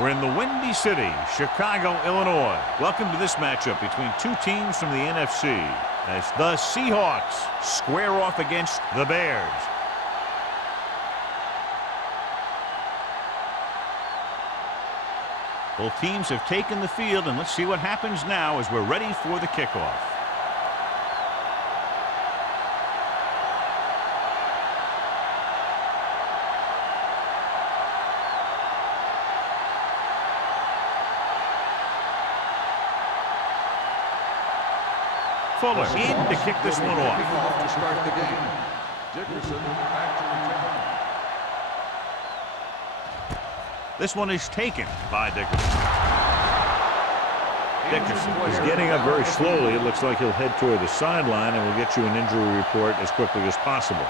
We're in the Windy City, Chicago, Illinois. Welcome to this matchup between two teams from the NFC as the Seahawks square off against the Bears. Both teams have taken the field, and let's see what happens now as we're ready for the kickoff. Fuller in to kick this one off. To start the game. Dickerson back to return. This one is taken by Dickerson. Dickerson is getting up very slowly. It looks like he'll head toward the sideline, and we'll get you an injury report as quickly as possible.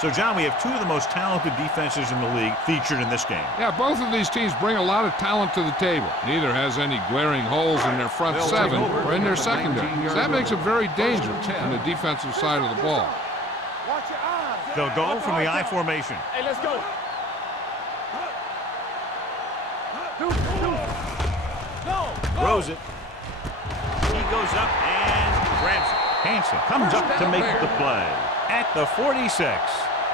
So, John, we have two of the most talented defenses in the league featured in this game. Yeah, both of these teams bring a lot of talent to the table. Neither has any glaring holes in their front seven or in their secondary. So that makes it very dangerous on the defensive side of the ball. They'll go from the I formation. Hey, let's go. Throws it. He goes up and grabs it. Hansen comes up to make the play at the 46.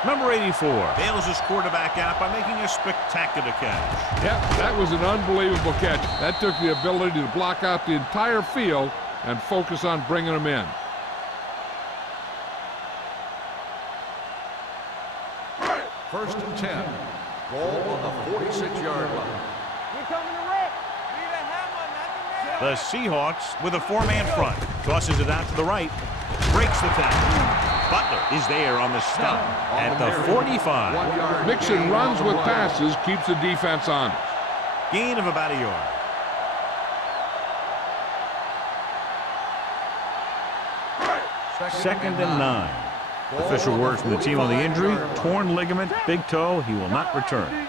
Number 84 bails his quarterback out by making a spectacular catch. Yep, that was an unbelievable catch. That took the ability to block out the entire field and focus on bringing them in. First and 10. Ball on the 46-yard line. We're coming to wreck. Need a hammer, The Seahawks with a four-man front. Tosses it out to the right. Breaks the tackle. Butler is there on the stop at the 45. Mixing runs with passes keeps the defense honest. Gain of about a yard. Second and 9. Official word from the team on the injury. Torn ligament, big toe. He will not return.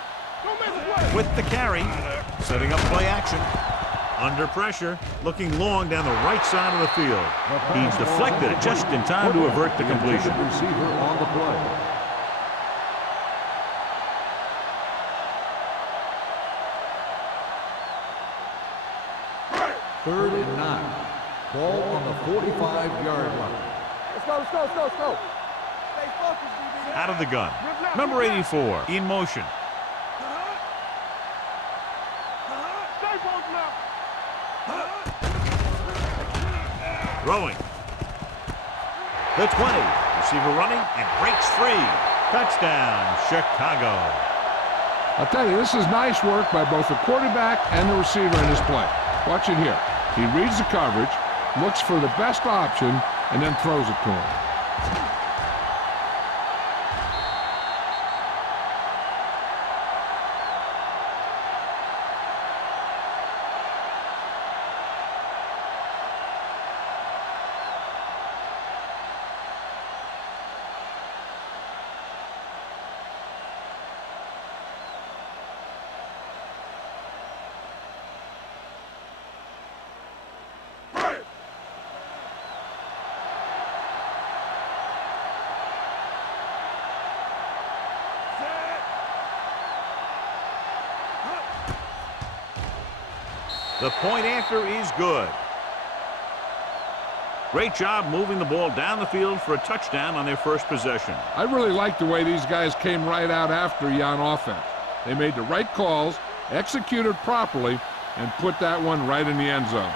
With the carry, setting up play action. Under pressure, looking long down the right side of the field. He deflected it just in time to avert the completion. Receiver on the play. Third and 9. Ball on the 45-yard line. Let's go, let's go, let's go, let's go. Stay focused, DB. Out of the gun. Number 84 in motion. Stay focused now. Throwing. The 20. Receiver running and breaks free. Touchdown, Chicago. I'll tell you, this is nice work by both the quarterback and the receiver in this play. Watch it here. He reads the coverage, looks for the best option, and then throws it to him. The point after is good. Great job moving the ball down the field for a touchdown on their first possession. I really like the way these guys came right out after you on offense. They made the right calls, executed properly, and put that one right in the end zone.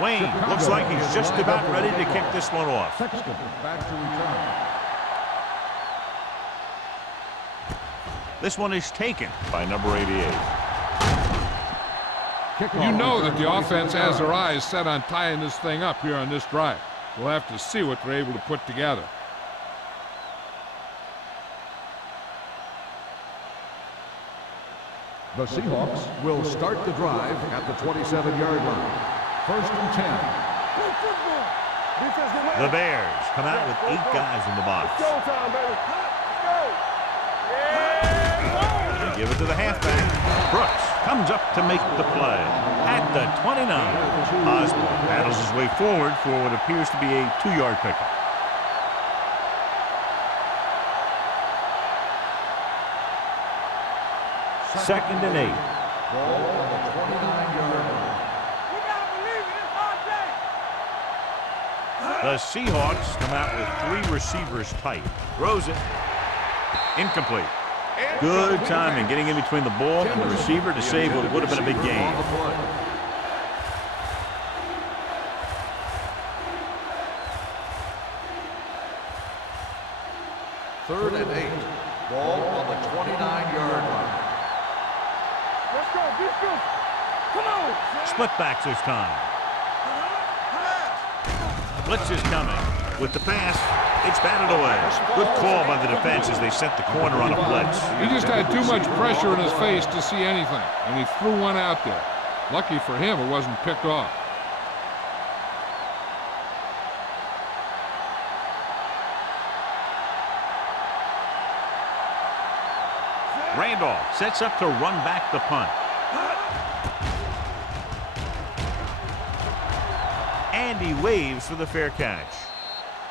Wayne looks like he's just about ready to kick this one off. Back to return. This one is taken by number 88. You know that the offense has their eyes set on tying this thing up here on this drive. We'll have to see what they're able to put together. The Seahawks will start the drive at the 27-yard line. First and 10. The Bears come out with 8 guys in the box. Showtime, baby. Let's go. Yeah. They give it to the halfback. Brooks comes up to make the play. At the 29, Osborne paddles his way forward for what appears to be a 2-yard pickup. Second and 8. Ball on the 29-yard line. We gotta believe it. It's our day. The Seahawks come out with 3 receivers tight. Throws it. Incomplete. Good timing getting in between the ball and the receiver to save what would have been a big gain. Third and 8. Ball on the 29-yard line. Let's go. Defense. Come on. Split backs this time. Blitz is coming. With the pass, it's batted away. Good call by the defense as they set the corner on a blitz. He just had too much pressure in his face to see anything, and he threw one out there. Lucky for him, it wasn't picked off. Randolph sets up to run back the punt. And he waves for the fair catch.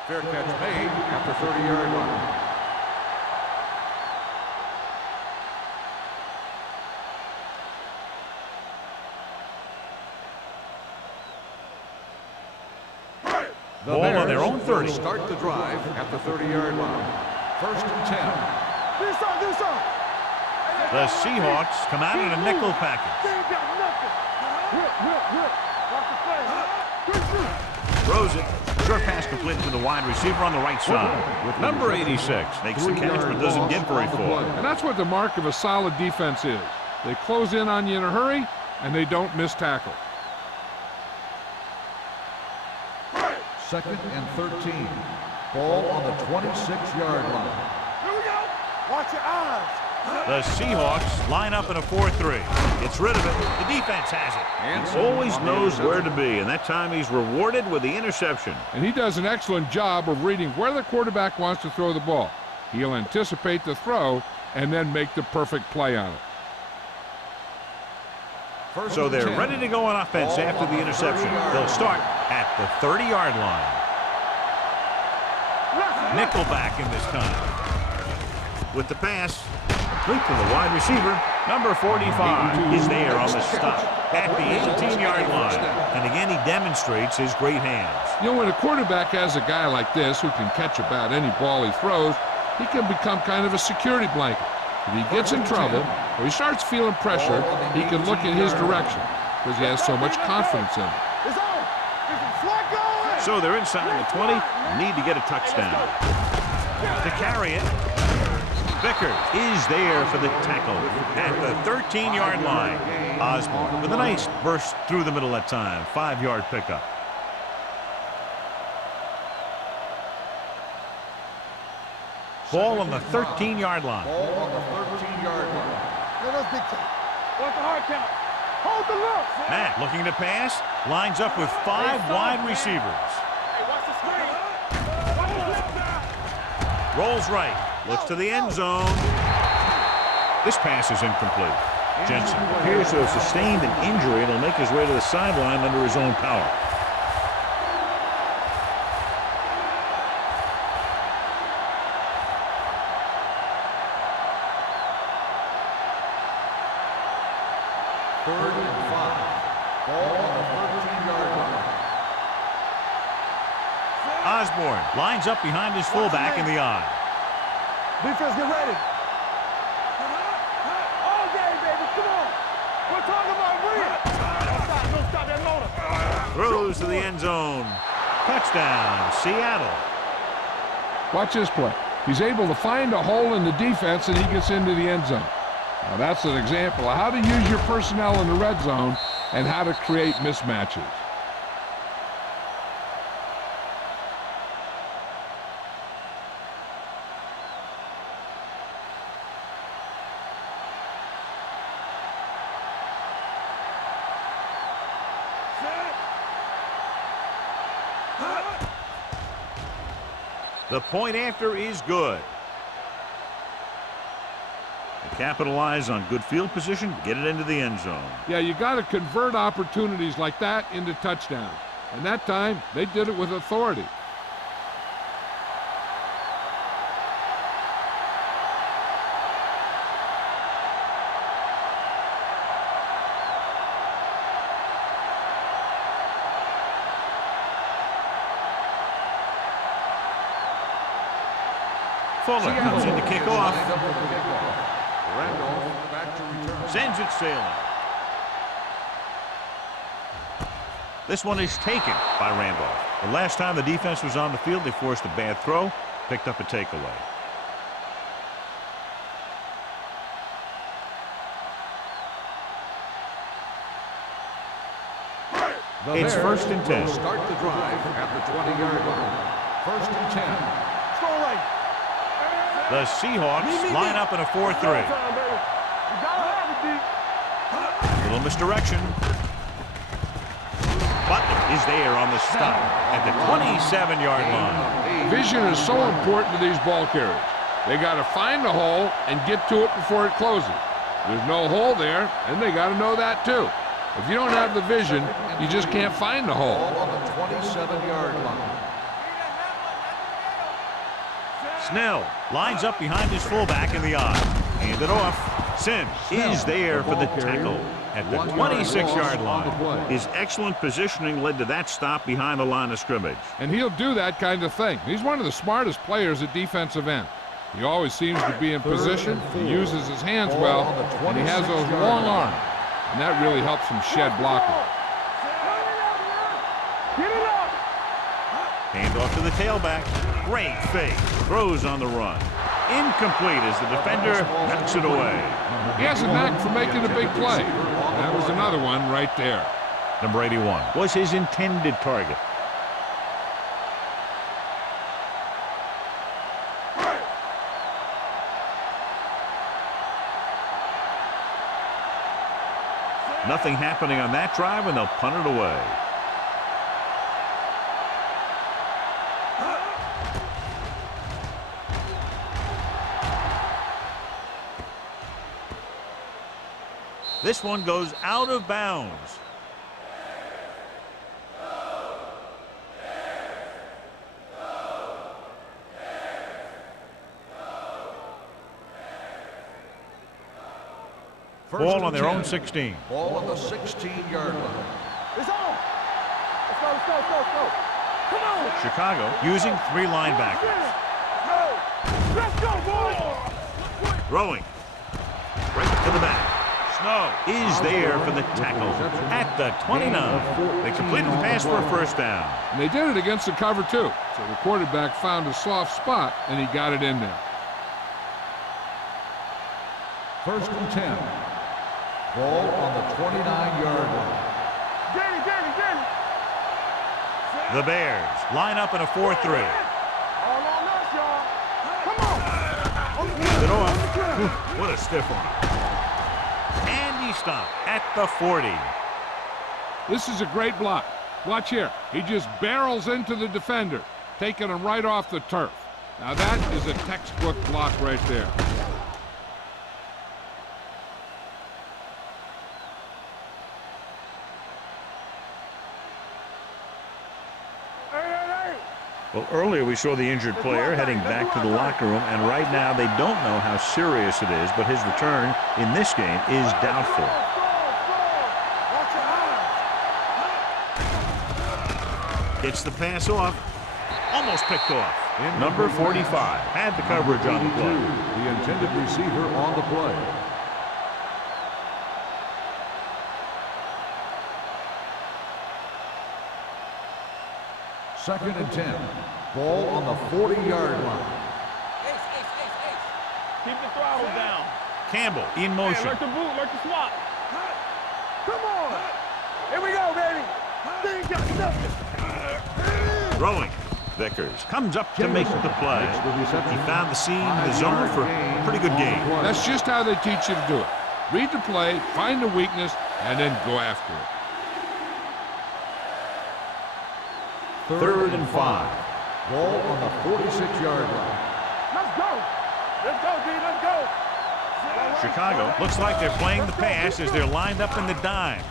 Fair catch made at the 30-yard line. The Ball on Bears their own 30. will start the drive at the 30-yard line. First and 10. Do something. The Seahawks come out in a nickel package. They ain't got nothing. Whip. Watch the play. Throws it. Short pass complete to the wide receiver on the right side. With number 86. Makes the catch but doesn't get very far. And that's what the mark of a solid defense is. They close in on you in a hurry, and they don't miss tackle. Second and 13. Ball on the 26-yard line. Here we go. Watch your eyes. The Seahawks line up in a 4-3. Gets rid of it. The defense has it. He always knows where to be, and that time he's rewarded with the interception. And he does an excellent job of reading where the quarterback wants to throw the ball. He'll anticipate the throw and then make the perfect play on it. So they're ready to go on offense after the interception. They'll start at the 30-yard line. Nickelback in this time. With the pass, complete to the wide receiver. Number 45 is there on the stop at the 18-yard line. And again, he demonstrates his great hands. You know, when a quarterback has a guy like this who can catch about any ball he throws, he can become kind of a security blanket. If he gets in trouble or he starts feeling pressure, he can look in his direction because he has so much confidence in him. It's on. It's flat going. So they're inside the 20, need to get a touchdown. To carry it, Vickers is there for the tackle at the 13-yard line. Osborne with a nice burst through the middle that time. 5-yard pickup. Ball on the 13-yard line. Ball on the 13-yard line. Let us big time. Watch the hard count. Hold the look. Matt looking to pass. Lines up with 5 wide receivers. Hey, watch the screen. Watch the left side. Rolls right. Looks to the end zone. This pass is incomplete. Jensen appears to have sustained an injury and will make his way to the sideline under his own power. Third and 5. Ball on the 13-yard line. Osborne lines up behind his fullback in the eye. Defense, get ready. All day, baby. Come on. We're talking about real. Don't stop that motor. Throws to the end zone. Touchdown, Seattle. Watch this play. He's able to find a hole in the defense and he gets into the end zone. Now that's an example of how to use your personnel in the red zone and how to create mismatches. The point after is good. They capitalize on good field position, get it into the end zone. Yeah, you got to convert opportunities like that into touchdowns. And that time, they did it with authority. Fuller comes in to kick off. Randolph back to return. Sends it sailing. This one is taken by Randolph. The last time the defense was on the field, they forced a bad throw, picked up a takeaway. It's first and 10. Start the drive at the 20-yard line. First and 10. Strong right. The Seahawks line up in a 4-3. Little misdirection. Butler is there on the stop at the 27-yard line. Vision is so important to these ball carriers. They got to find the hole and get to it before it closes. There's no hole there, and they got to know that too. If you don't have the vision, you just can't find the hole. Ball on the 27-yard line. Snell lines up behind his fullback in the eye. Hand it off. Sims is there for the tackle at the 26-yard line. His excellent positioning led to that stop behind the line of scrimmage. And he'll do that kind of thing. He's one of the smartest players at defensive end. He always seems to be in position, he uses his hands well, and he has those long arms. And that really helps him shed blocking. Hand off to the tailback. Great fake. Throws on the run. Incomplete as the defender knocks it away. He has a knack for making a big play. That was another one right there. Number 81 was his intended target. Nothing happening on that drive, and they'll punt it away. This one goes out of bounds. Ball on their own 16. Ball on the 16-yard line. It's on. Let's go. Come on. Chicago using 3 linebackers. Let's go, boys. Throwing. Right to the back. Snow is there for the tackle at the 29. They completed the pass for a first down. And they did it against the cover, too. So the quarterback found a soft spot, and he got it in there. First and 10. Ball on the 29-yard line. Get it. The Bears line up in a 4-3. All on us, y'all. Come on. Hand it off. What a stiff one. And he stopped at the 40. This is a great block. Watch here. He just barrels into the defender, taking him right off the turf. Now that is a textbook block right there. Well, earlier we saw the injured player heading back to the locker room, and right now they don't know how serious it is, but his return in this game is doubtful. Gets the pass off. Almost picked off. Number 45 had the coverage on the play. The intended receiver on the play. Second and 10. Ball on the 40-yard line. Keep the throttle down. Campbell in motion. Like the boot, like the swap. Come on. Here we go, baby. They ain't got nothing. Throwing. Vickers comes up to make the play. He found the seam in the zone for a pretty good game. That's just how they teach you to do it. Read the play, find the weakness, and then go after it. Third and 5. Ball on the 46-yard line. Let's go. Let's go, D. Let's go. Chicago looks like they're playing the pass as they're lined up in the dime.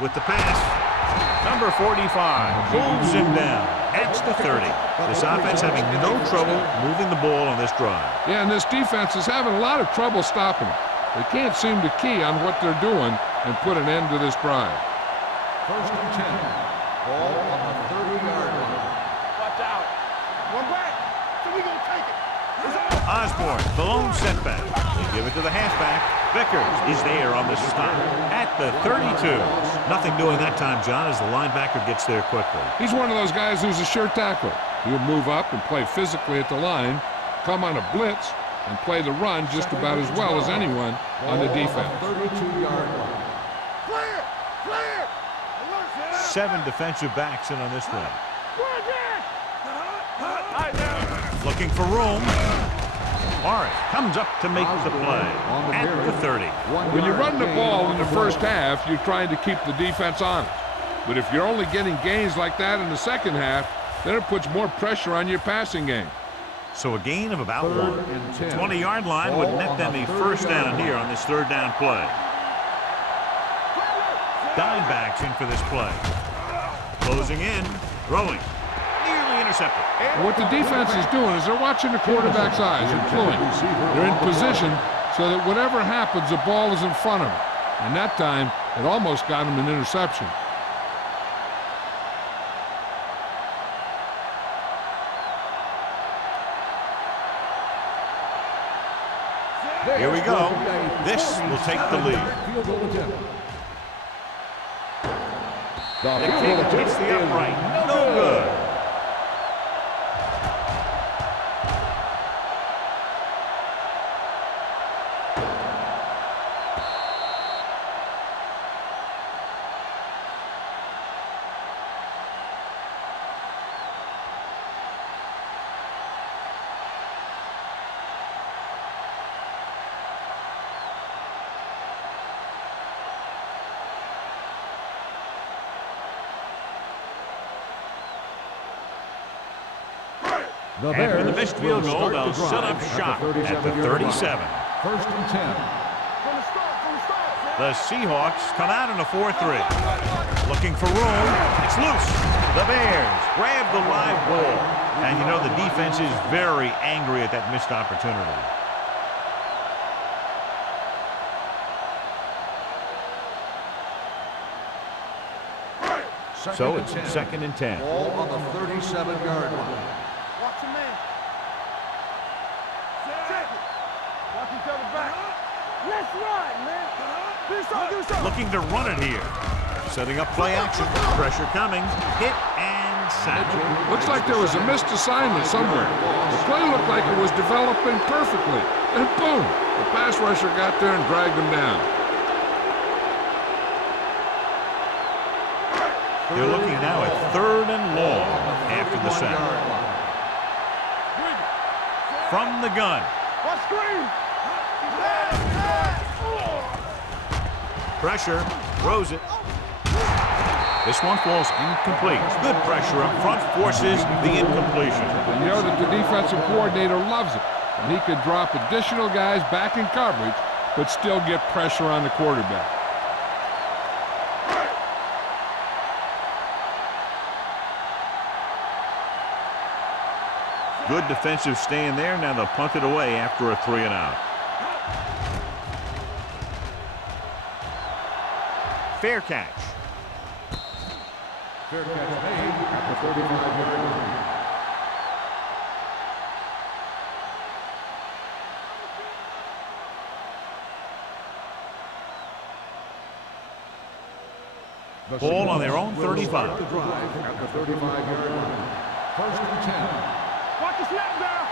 With the pass, number 45 moves him down at the 30. This offense having no trouble moving the ball on this drive. Yeah, and this defense is having a lot of trouble stopping them. They can't seem to key on what they're doing and put an end to this drive. First and 10. Ball on the 30-yard line. Watch out. One back. So we gonna take it. Osborne, the lone setback. They give it to the halfback. Vickers is there on the stop at the 32. Nothing doing that time, John, as the linebacker gets there quickly. He's one of those guys who's a sure tackler. He'll move up and play physically at the line, come on a blitz, and play the run just about as well as anyone on the defense. 32-yard line. Clear. Clear. 7 defensive backs in on this one. Looking for room. Morris comes up to make the play at the 30. When you run the ball in the first half, you're trying to keep the defense honest. But if you're only getting gains like that in the second half, then it puts more pressure on your passing game. So a gain of about 1. 20-yard line would net them a first down here on this third down play. Dime backs in for this play. Closing in, throwing. Nearly intercepted. And what the defense is doing is they're watching the quarterback's eyes and pulling. They're in position so that whatever happens, the ball is in front of them. And that time, it almost got him an interception. Here we go. This will take the lead. The kick hits the upright. No good. After the missed field goal, they'll set up shop at the 37. First and 10. The Seahawks come out in a 4-3. Looking for room. It's loose. The Bears grab the live ball. And you know the defense is very angry at that missed opportunity. So it's 2nd and 10. Ball on the 37-yard line. Watch your man. Check it. Watch each other back. Let's run, man. Do something. Looking to run it here. Setting up play action. Pressure coming. Hit and sack. Looks like there was a missed assignment somewhere. The play looked like it was developing perfectly. And boom, the pass rusher got there and dragged him down. They're looking now at 3rd and long after the sack. From the gun. Watch screen. Pressure. Throws it. This one falls incomplete. Good pressure up front forces the incompletion. And you know that the defensive coordinator loves it. And he could drop additional guys back in coverage, but still get pressure on the quarterback. Good defensive stand there. Now they'll punt it away after a 3-and-out. Fair catch. Fair catch made at the 35-yard line. Ball on their own 35. At the 35-yard line. First and 10. Watch the snap down.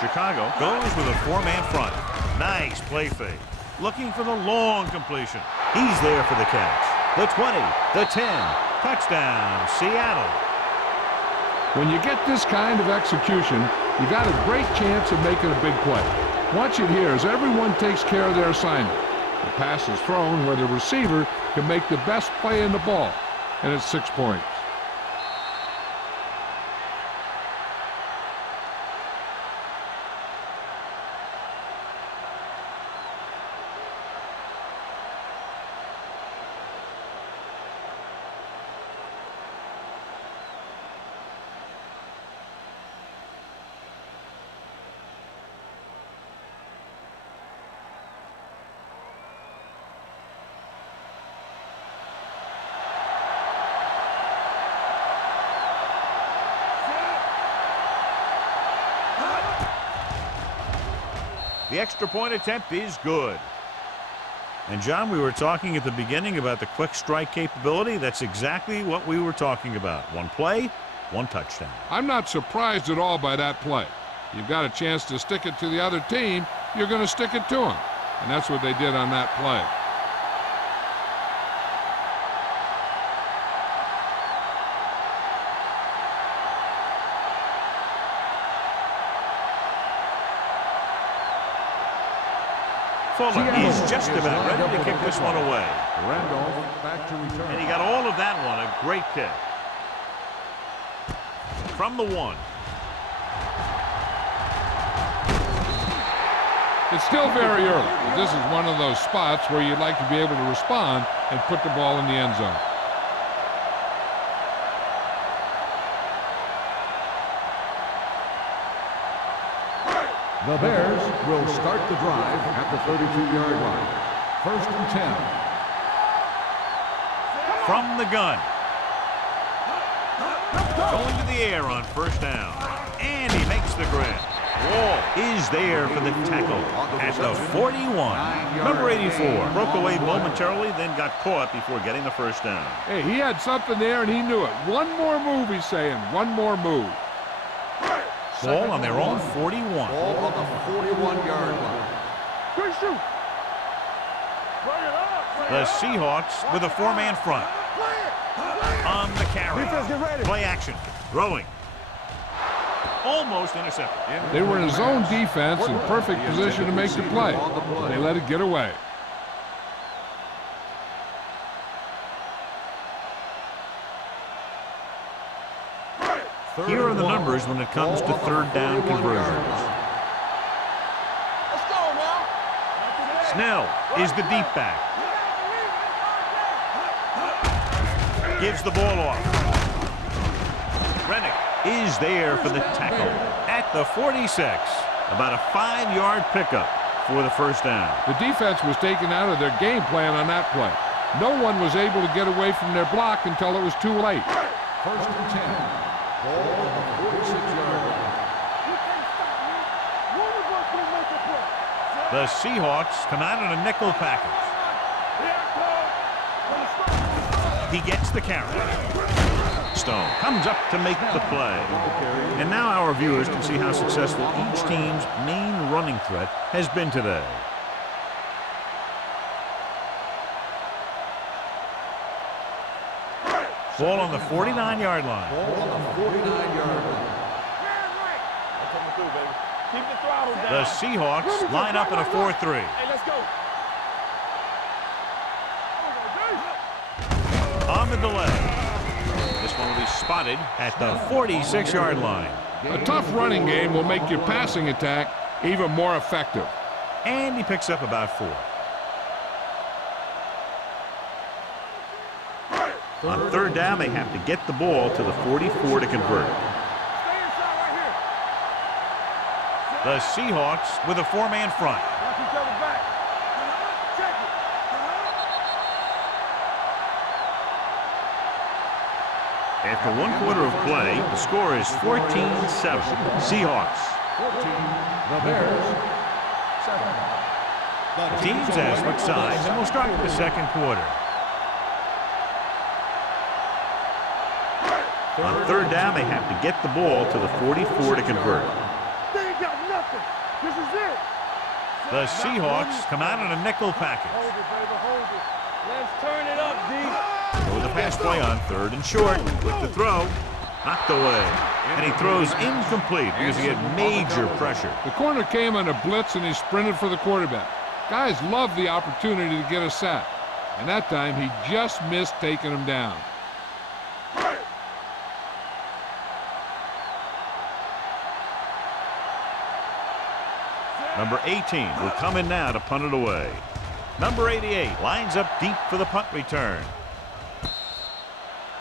Chicago goes with a 4-man front. Nice play fake. Looking for the long completion. He's there for the catch. The 20, the 10. Touchdown, Seattle. When you get this kind of execution, you got a great chance of making a big play. Watch it here as everyone takes care of their assignment. The pass is thrown where the receiver can make the best play in the ball, and it's 6 points. The extra point attempt is good. And, John, we were talking at the beginning about the quick strike capability. That's exactly what we were talking about. One play, one touchdown. I'm not surprised at all by that play. You've got a chance to stick it to the other team, you're going to stick it to them. And that's what they did on that play. Fuller is just about ready to kick this one away. Randolph back to return. And he got all of that one. A great kick. From the 1. It's still very early, but this is one of those spots where you'd like to be able to respond and put the ball in the end zone. The Bears will start the drive at the 32-yard line. 1st and 10. From the gun. Going to the air on 1st down. And he makes the grab. Wall is there for the tackle at the 41. Number 84 broke away momentarily, then got caught before getting the 1st down. Hey, he had something there, and he knew it. One more move, he's saying. One more move. Ball on their own 41. Ball on the 41-yard line. Good shoot. The Seahawks with a 4-man front. On the carry. Defense, get ready. Play action. Throwing. Almost intercepted. They were in zone defense in perfect position to make the play. They let it get away. Here are the numbers when it comes to 3rd down conversions. Let's go now. Snell is the deep back. Gives the ball off. Rennick is there for the tackle at the 46. About a 5-yard pickup for the 1st down. The defense was taken out of their game plan on that play. No one was able to get away from their block until it was too late. 1st and 10. Ball on the 46-yard line. The Seahawks come out in a nickel package. He gets the carry. Stone comes up to make the play. And now our viewers can see how successful each team's main running threat has been today. Ball on the 49-yard line. Ball on the 49-yard line. Keep the throttle down. The Seahawks line up in a 4-3. Hey, let's go. On the delay. This one will be spotted at the 46-yard line. A tough running game will make your passing attack even more effective. And he picks up about 4. On 3rd down, they have to get the ball to the 44 to convert. Stay inside right here. The Seahawks with a 4-man front. Watch each other back. Check it. After 1 quarter of play, the score is 14-7. Seahawks. 14. The Bears. 7. The teams have switched sides, and we'll start with the 2nd quarter. On 3rd down, they have to get the ball to the 44 to convert. They ain't got nothing. This is it. The Seahawks come out in a nickel package. Hold it, baby. Hold it. Let's turn it up, D. Go with the pass play on 3rd and short. With the throw, knocked away. And he throws incomplete because he had major pressure. The corner came on a blitz and he sprinted for the quarterback. Guys love the opportunity to get a sack. And that time he just missed taking him down. Number 18 will come in now to punt it away. Number 88 lines up deep for the punt return.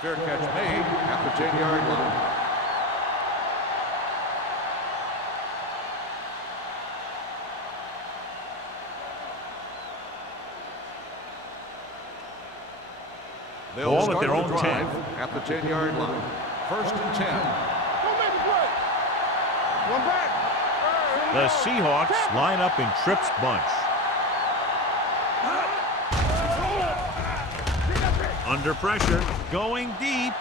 Fair catch made at the 10-yard line. Ball at their own 10. At the 10-yard line. 1st and 10. Go make a play. One back. The Seahawks line up in trips bunch. Under pressure, going deep.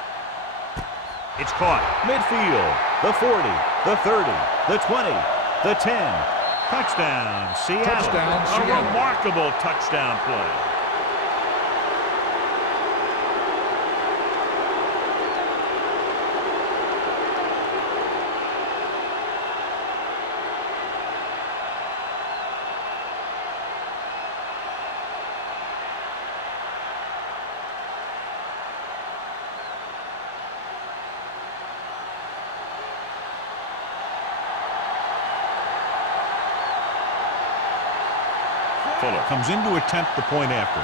It's caught. Midfield. The 40, the 30, the 20, the 10. Touchdown, Seattle. Touchdown, A Seattle. remarkable touchdown play. Fuller comes in to attempt the point after.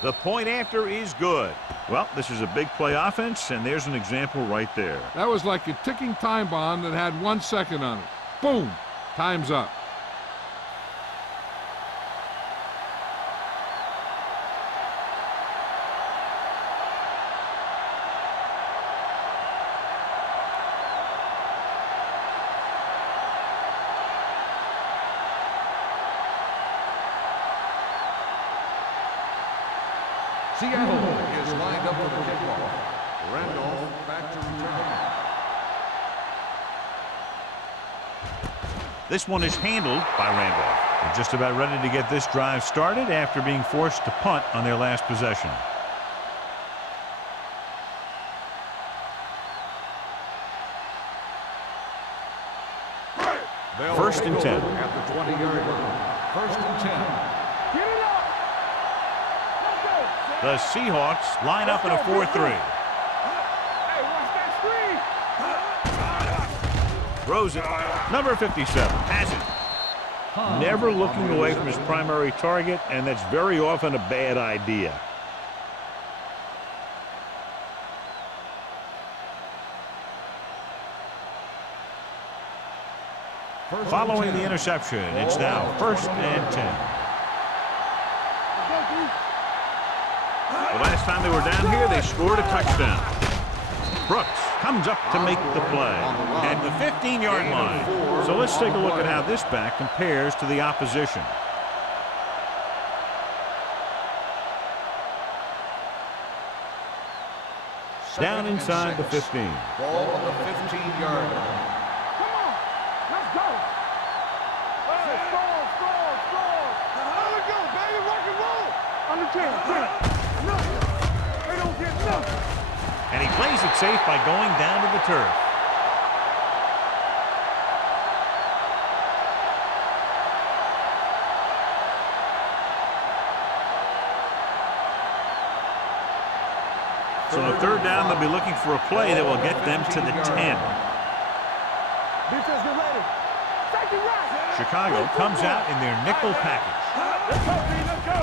The point after is good. Well, this is a big play offense, and there's an example right there. That was like a ticking time bomb that had 1 second on it. Boom! Time's up. Seattle is lined up for the kickoff. Randolph back to return. This one is handled by Randolph. They're just about ready to get this drive started after being forced to punt on their last possession. First and 10. At the 20-yard line. First and 10. Get it up. Let's go. The Seahawks line up in a 4-3. Hey, watch that screen. Throws it. Number 57 has it. Never looking away from his primary target, and that's very often a bad idea. Following the interception, it's now first and 10. The last time they were down here, they scored a touchdown. Brooks comes up to make the play at the 15-yard line. So let's take a look at how this back compares to the opposition. Down inside the 15. Ball on the 15-yard line. Come on. Let's go. Hey, score. There we go, baby. Rock and roll. Under 10. Nothing. They don't get nothing. And he plays it safe by going down to the turf. So on third down, they'll be looking for a play that will get them to the 10. Defense, get ready. Safety right. Chicago comes out in their nickel package. Let's go, B. Let's go.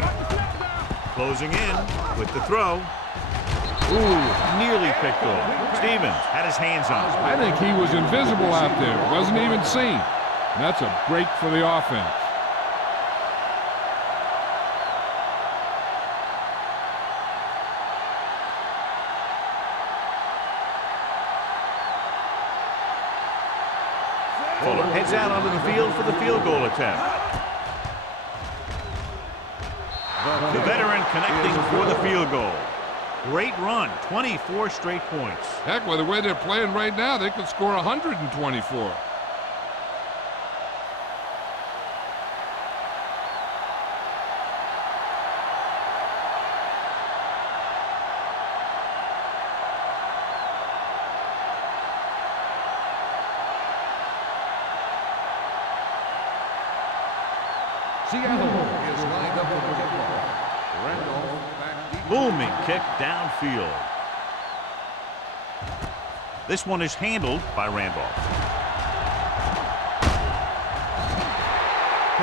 Watch the snap now. Closing in with the throw. Ooh, nearly picked off. Stevens had his hands on it. I think he was invisible out there. Wasn't even seen. And that's a break for the offense. Fuller heads out onto the field for the field goal attempt. The veteran connecting for the field goal. Great run, 24 straight points. Heck, with the way they're playing right now, they could score 124. Seattle is lined up for the kickoff. Randolph back deep. Booming kick downfield. This one is handled by Randolph.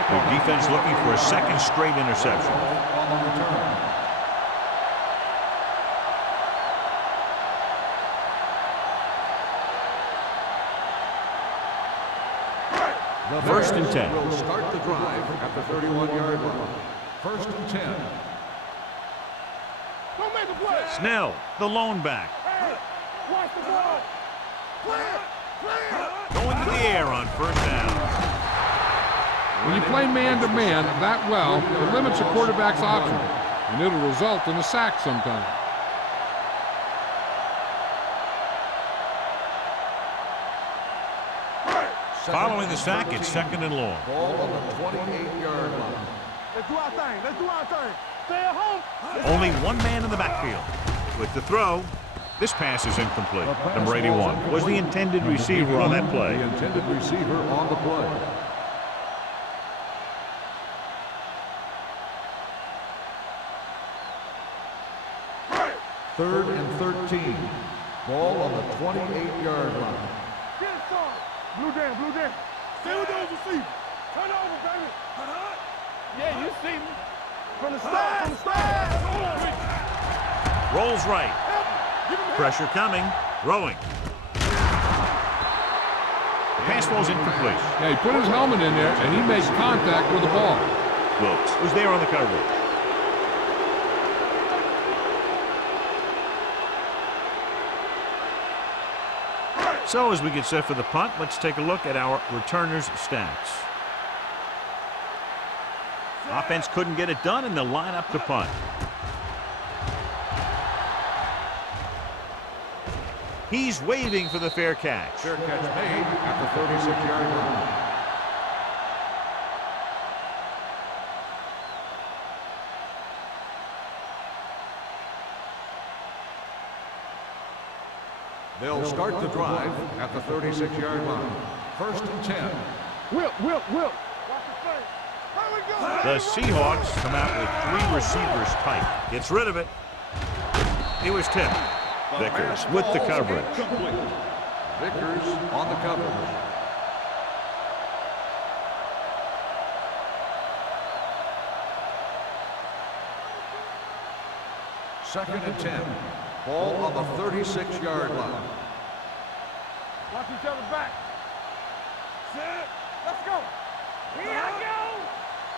The defense looking for a second straight interception. On the return. The First and 10. will start the drive at the 31-yard line. First and 10. Don't make a play. Snell, the lone back. Hey, watch the ball. Going to the air on first down. When you play man-to-man that well, it limits a quarterback's options, and it'll result in a sack sometimes. Following the sack, it's second and long. Ball on the 28-yard line. Let's do our thing. Let's do our thing. Stay at home. Only one man in the backfield. With the throw, this pass is incomplete. Number 81 was the intended receiver on that play. The intended receiver on the play. Third and 13. Ball on the 28-yard line. Get it started. Blue down, blue down. Stay with those receivers. Turn over, baby. Yeah, you see me. From the start, from the start. Rolls right. Pressure coming. Throwing. The pass ball's incomplete. Yeah, he put his helmet in there, and he makes contact with the ball. Wilkes was there on the coverage. So as we get set for the punt, let's take a look at our returners' stats. Offense couldn't get it done, and they'll line up to punt. He's waving for the fair catch. Fair catch made at the 36-yard line. They'll start the drive at the 36-yard line. First and 10. Whip. Watch the face. Here we go. The Seahawks come out with three receivers tight. Gets rid of it. It was tipped. Vickers with the coverage. Vickers on the coverage. Second and 10. Ball on the 36-yard line. Watch each other back. Set. Let's go. Here I go.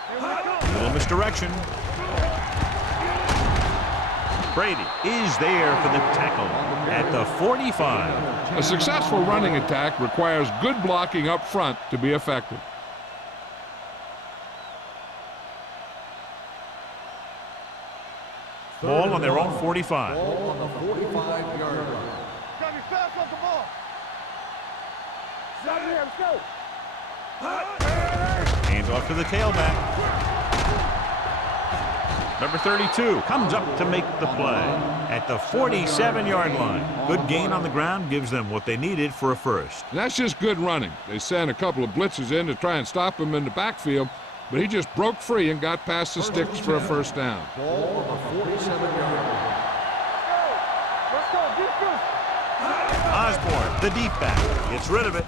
Here we go. Little misdirection. Brady is there for the tackle at the 45. A successful running attack requires good blocking up front to be effective. Ball on their own 45. Ball on the 45-yard line. Gotta be fast off the ball. Stop here. Let's go. Hands off to the tailback. Number 32 comes up to make the play at the 47-yard line. Good gain on the ground gives them what they needed for a first. And that's just good running. They sent a couple of blitzes in to try and stop him in the backfield, but he just broke free and got past the sticks for a first down. Ball on the 47-yard line. Let's go. Defense. Osborne, the deep back, gets rid of it.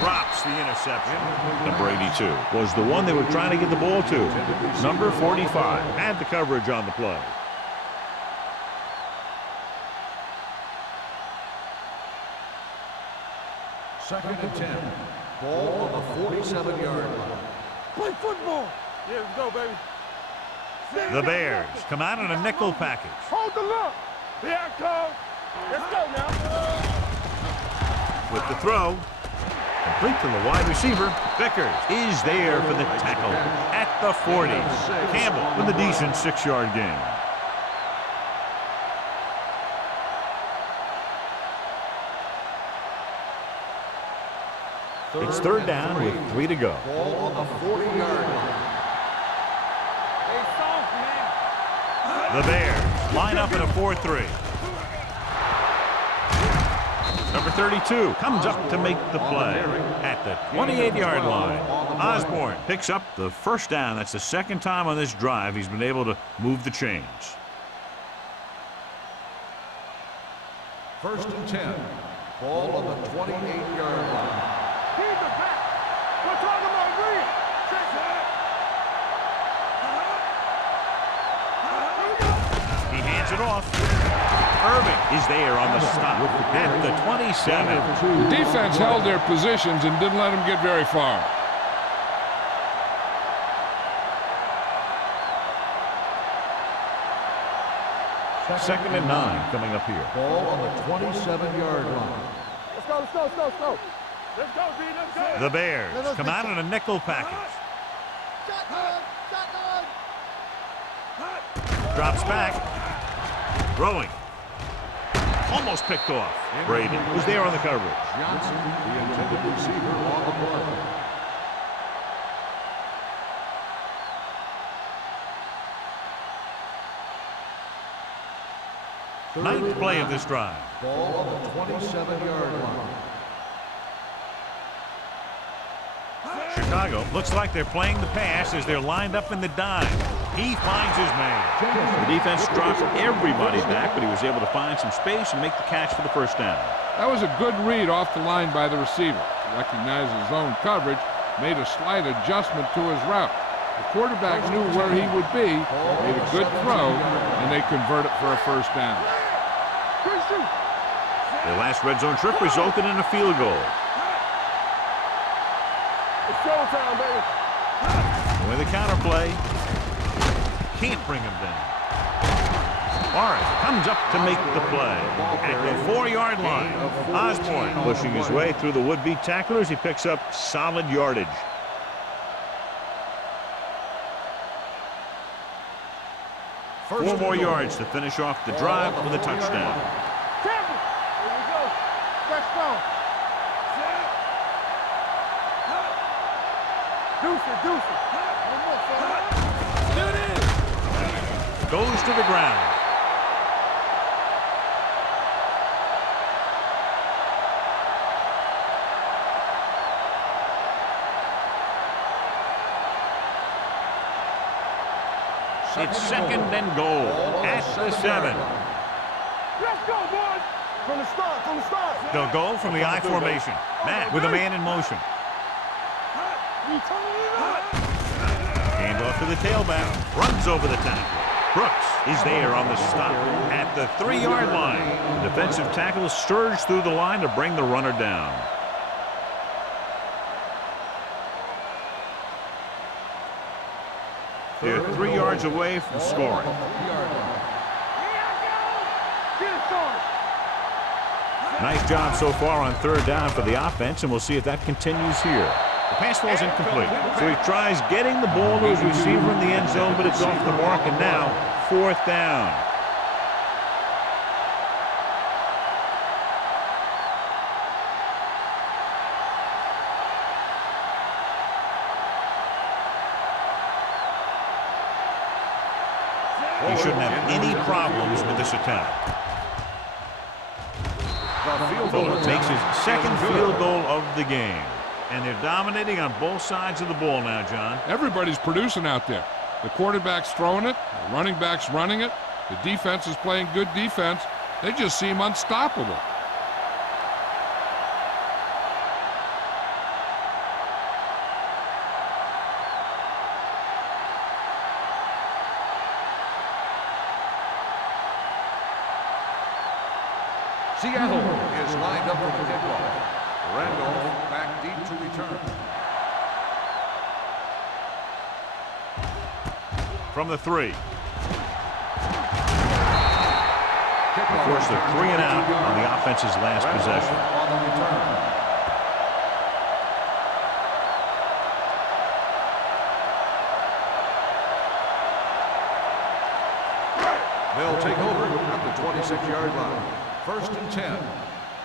Drops the interception. Number 82 was the one they were trying to get the ball to. Number 45 had the coverage on the play. Second and 10. Ball on the 47-yard line. Play football. Yeah, let's go, baby. The Bears come out in a nickel package. Hold the look. Here I come. Let's go now. With the throw, complete to the wide receiver. Vickers is there for the tackle at the 40. Campbell with a decent 6-yard gain. It's third down with 3 to go. Ball on the 40-yard line. Hey, soft, man. The Bears line up in a 4-3. Number 32 comes up to make the play at the 28-yard line. Osborne picks up the first down. That's the second time on this drive he's been able to move the chains. First and 10. Ball on the 28-yard line. He's the back. We're talking about Reed. Check that. He hands it off. Irving is there on the stop at the 27. The defense held their positions and didn't let him get very far. Second and 9 coming up here. Ball on the 27-yard line. go, let's go, let's go, let's go. Let's go, B, let's go. The Bears come out in a nickel package. Shotgun, shotgun. Drops back. Throwing. Almost picked off. Brady was there on the coverage. Johnson, the intended receiver, on the play. Ninth play of this drive. Ball on the 27-yard line. Chicago looks like they're playing the pass as they're lined up in the dime. He finds his man. The defense dropped everybody back, but he was able to find some space and make the catch for the first down. That was a good read off the line by the receiver. He recognized his own coverage, made a slight adjustment to his route. The quarterback knew where he would be, made a good throw, and they convert it for a first down. Their last red zone trip resulted in a field goal. It's showtime, baby. With a counter play, can't bring him down. Morris comes up to make the play at the 4-yard line. Osborne pushing his way through the would-be tacklers. He picks up solid yardage. Four more yards to finish off the drive with a touchdown. There we go. Fresh ball. Deuce it, deuce it. Goes to the ground. It's second and goal at the 7. Let's go, boys. From the start, from the start. They'll go from the I formation. Matt with a man in motion. Hand off to the tailback. Runs over the tackle. Brooks is there on the stop at the 3-yard line. The defensive tackle surged through the line to bring the runner down. They're 3 yards away from scoring. Nice job so far on third down for the offense, and we'll see if that continues here. The pass ball is incomplete, so he tries getting the ball to his receiver in the end zone, but it's off the mark, and now 4th down. He shouldn't have any problems with this attack. Fuller makes his second field goal of the game. And they're dominating on both sides of the ball now, John. Everybody's producing out there. The quarterback's throwing it, the running back's running it, the defense is playing good defense. They just seem unstoppable. Seattle is lined up for the kickoff. Randolph back deep to return. From the 3. Of course, they're 3 and out on the offense's last possession. On the return. They'll take over at the 26-yard line. 1st and 10.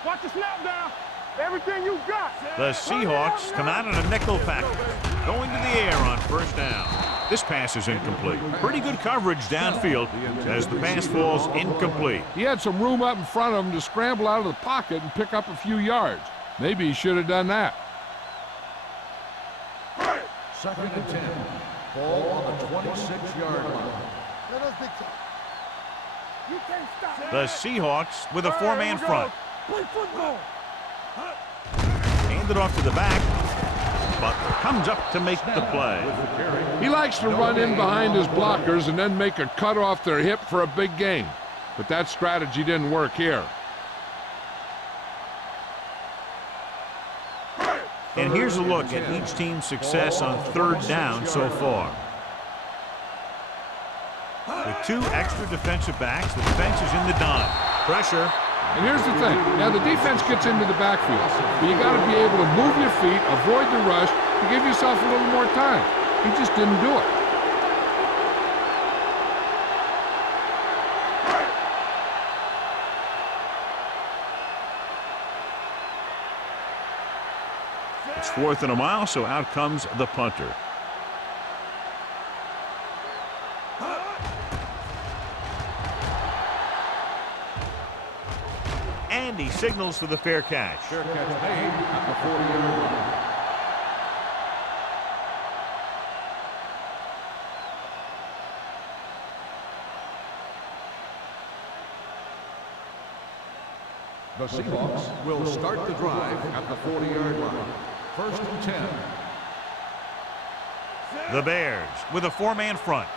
Watch the snap down. Everything you got. The Seahawks come out in a nickel package, going to the air on 1st down. This pass is incomplete. Pretty good coverage downfield as the pass falls incomplete. He had some room up in front of him to scramble out of the pocket and pick up a few yards. Maybe he should have done that. 2nd and 10. Ball on the 26-yard line. You can't stop. The Seahawks with a 4-man front. Play football. Handed off to the back. Butler comes up to make the play. He likes to run in behind his blockers and then make a cut off their hip for a big gain. But that strategy didn't work here. And here's a look at each team's success on 3rd down so far. With 2 extra defensive backs, the defense is in the dime. Pressure, And here's the thing. Now, the defense gets into the backfield, but you got to be able to move your feet, avoid the rush, to give yourself a little more time. He just didn't do it. It's 4th and a mile, so out comes the punter. And he signals for the fair catch. Fair catch made at the 40-yard line. The Seahawks will start the drive at the 40-yard line. 1st and 10. The Bears with a 4-man front.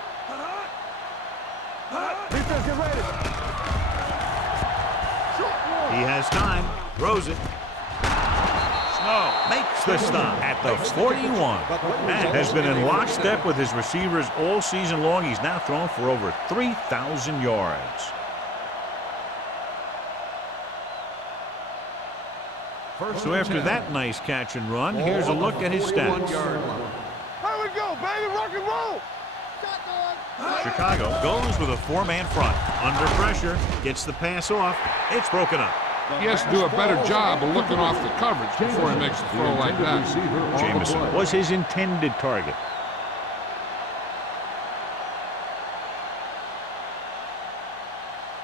Defense, get ready. He has time, throws it. Snow makes the stop at the 41. Matt has been in lockstep with his receivers all season long. He's now thrown for over 3,000 yards. So after that nice catch and run, here's a look at his stats. Here we go, baby, rock and roll. Chicago goes with a 4-man front. Under pressure, gets the pass off. It's broken up. He has to do a better job of looking off the coverage before he makes a throw like that. Jameson was his intended target.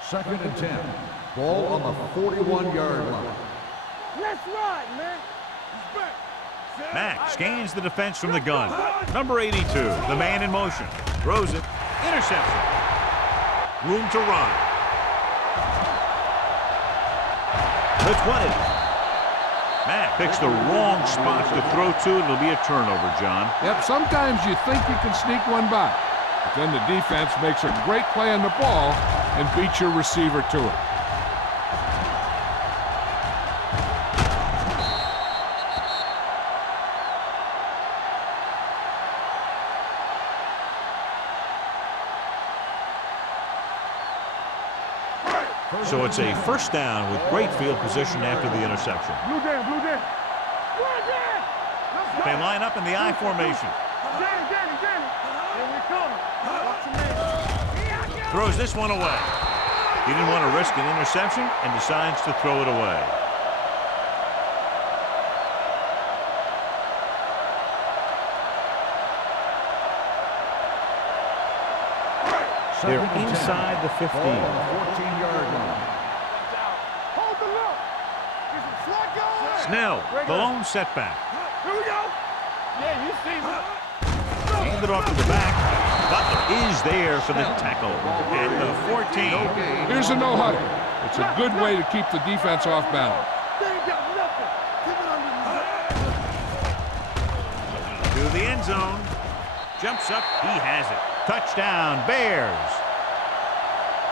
Second and 10. Ball on the 41-yard line. Let's ride, man. Mack scans the defense from the gun. Number 82, the man in motion. Throws it. Interception. Room to run. The 20. Mack picks the wrong spot to throw to. It'll be a turnover, John. Yep, sometimes you think you can sneak one by, but then the defense makes a great play on the ball and beats your receiver to it. So it's a first down with great field position after the interception. Blue down, blue down. Blue down. They line up in the I formation. Danny. Here we come. Watch your man. Throws this one away. He didn't want to risk an interception and decides to throw it away. They're inside the 15. 14-yard line. Hold the look. Is it Flacco? Snell, the lone setback. Here we go. Yeah, you see me. Handed off to the back. Butler is there for the tackle at the 14. Here's a no huddle. It's a good way to keep the defense off balance. They ain't got nothing. Keep it under. To the end zone. Jumps up. He has it. Touchdown, Bears.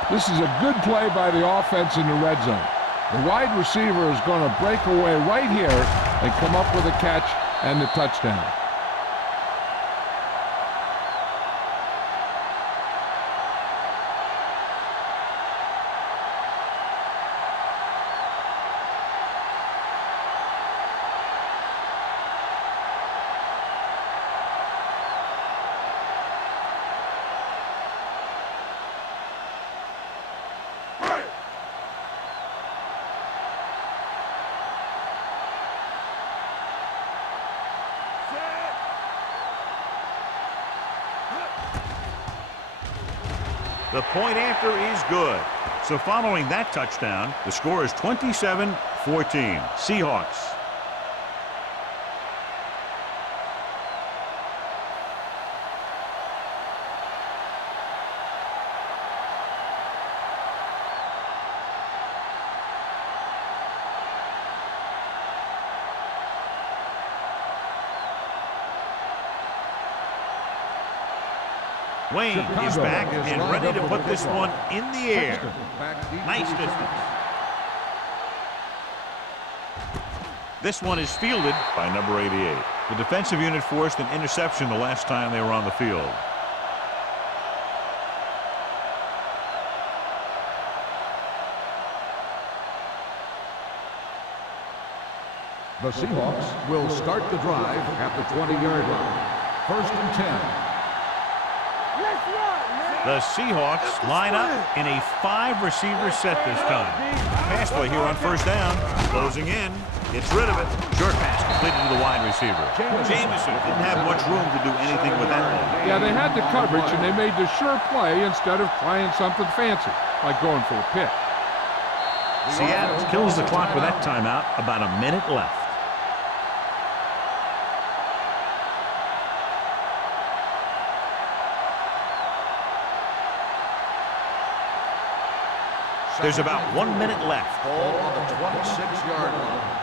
This is a good play by the offense in the red zone. The wide receiver is going to break away right here and come up with a catch and the touchdown. The point after is good. So following that touchdown, the score is 27-14. Seahawks. Wayne is back and ready to put this one in the air. Nice distance. This one is fielded by number 88. The defensive unit forced an interception the last time they were on the field. The Seahawks will start the drive at the 20-yard line. 1st and 10. Let's run, man. The Seahawks line up in a 5-receiver set this time. Pass play here on 1st down. Closing in. Gets rid of it. Short pass completed to the wide receiver. Jamison didn't have much room to do anything with that one. Yeah, they had the coverage, and they made the sure play instead of trying something fancy, like going for a pick. Seattle kills the clock with that timeout. About a minute left. There's about 1 minute left. Ball on the 26-yard line.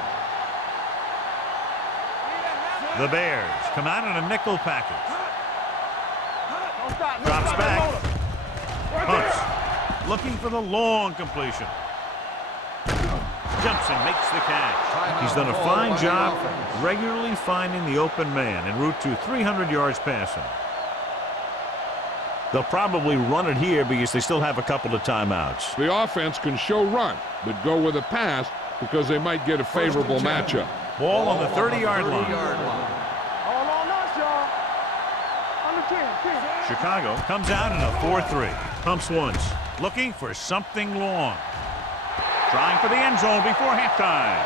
The Bears come out in a nickel package. Don't stop. Drops back. Right Hunts looking for the long completion. Jumps and makes the catch. He's done a fine job regularly finding the open man en route to 300 yards passing. They'll probably run it here because they still have a couple of timeouts. The offense can show run, but go with a pass because they might get a favorable matchup. Ball on the 30-yard line. All on us, y'all. Under 10. Chicago comes out in a 4-3. Pumps once. Looking for something long. Trying for the end zone before halftime.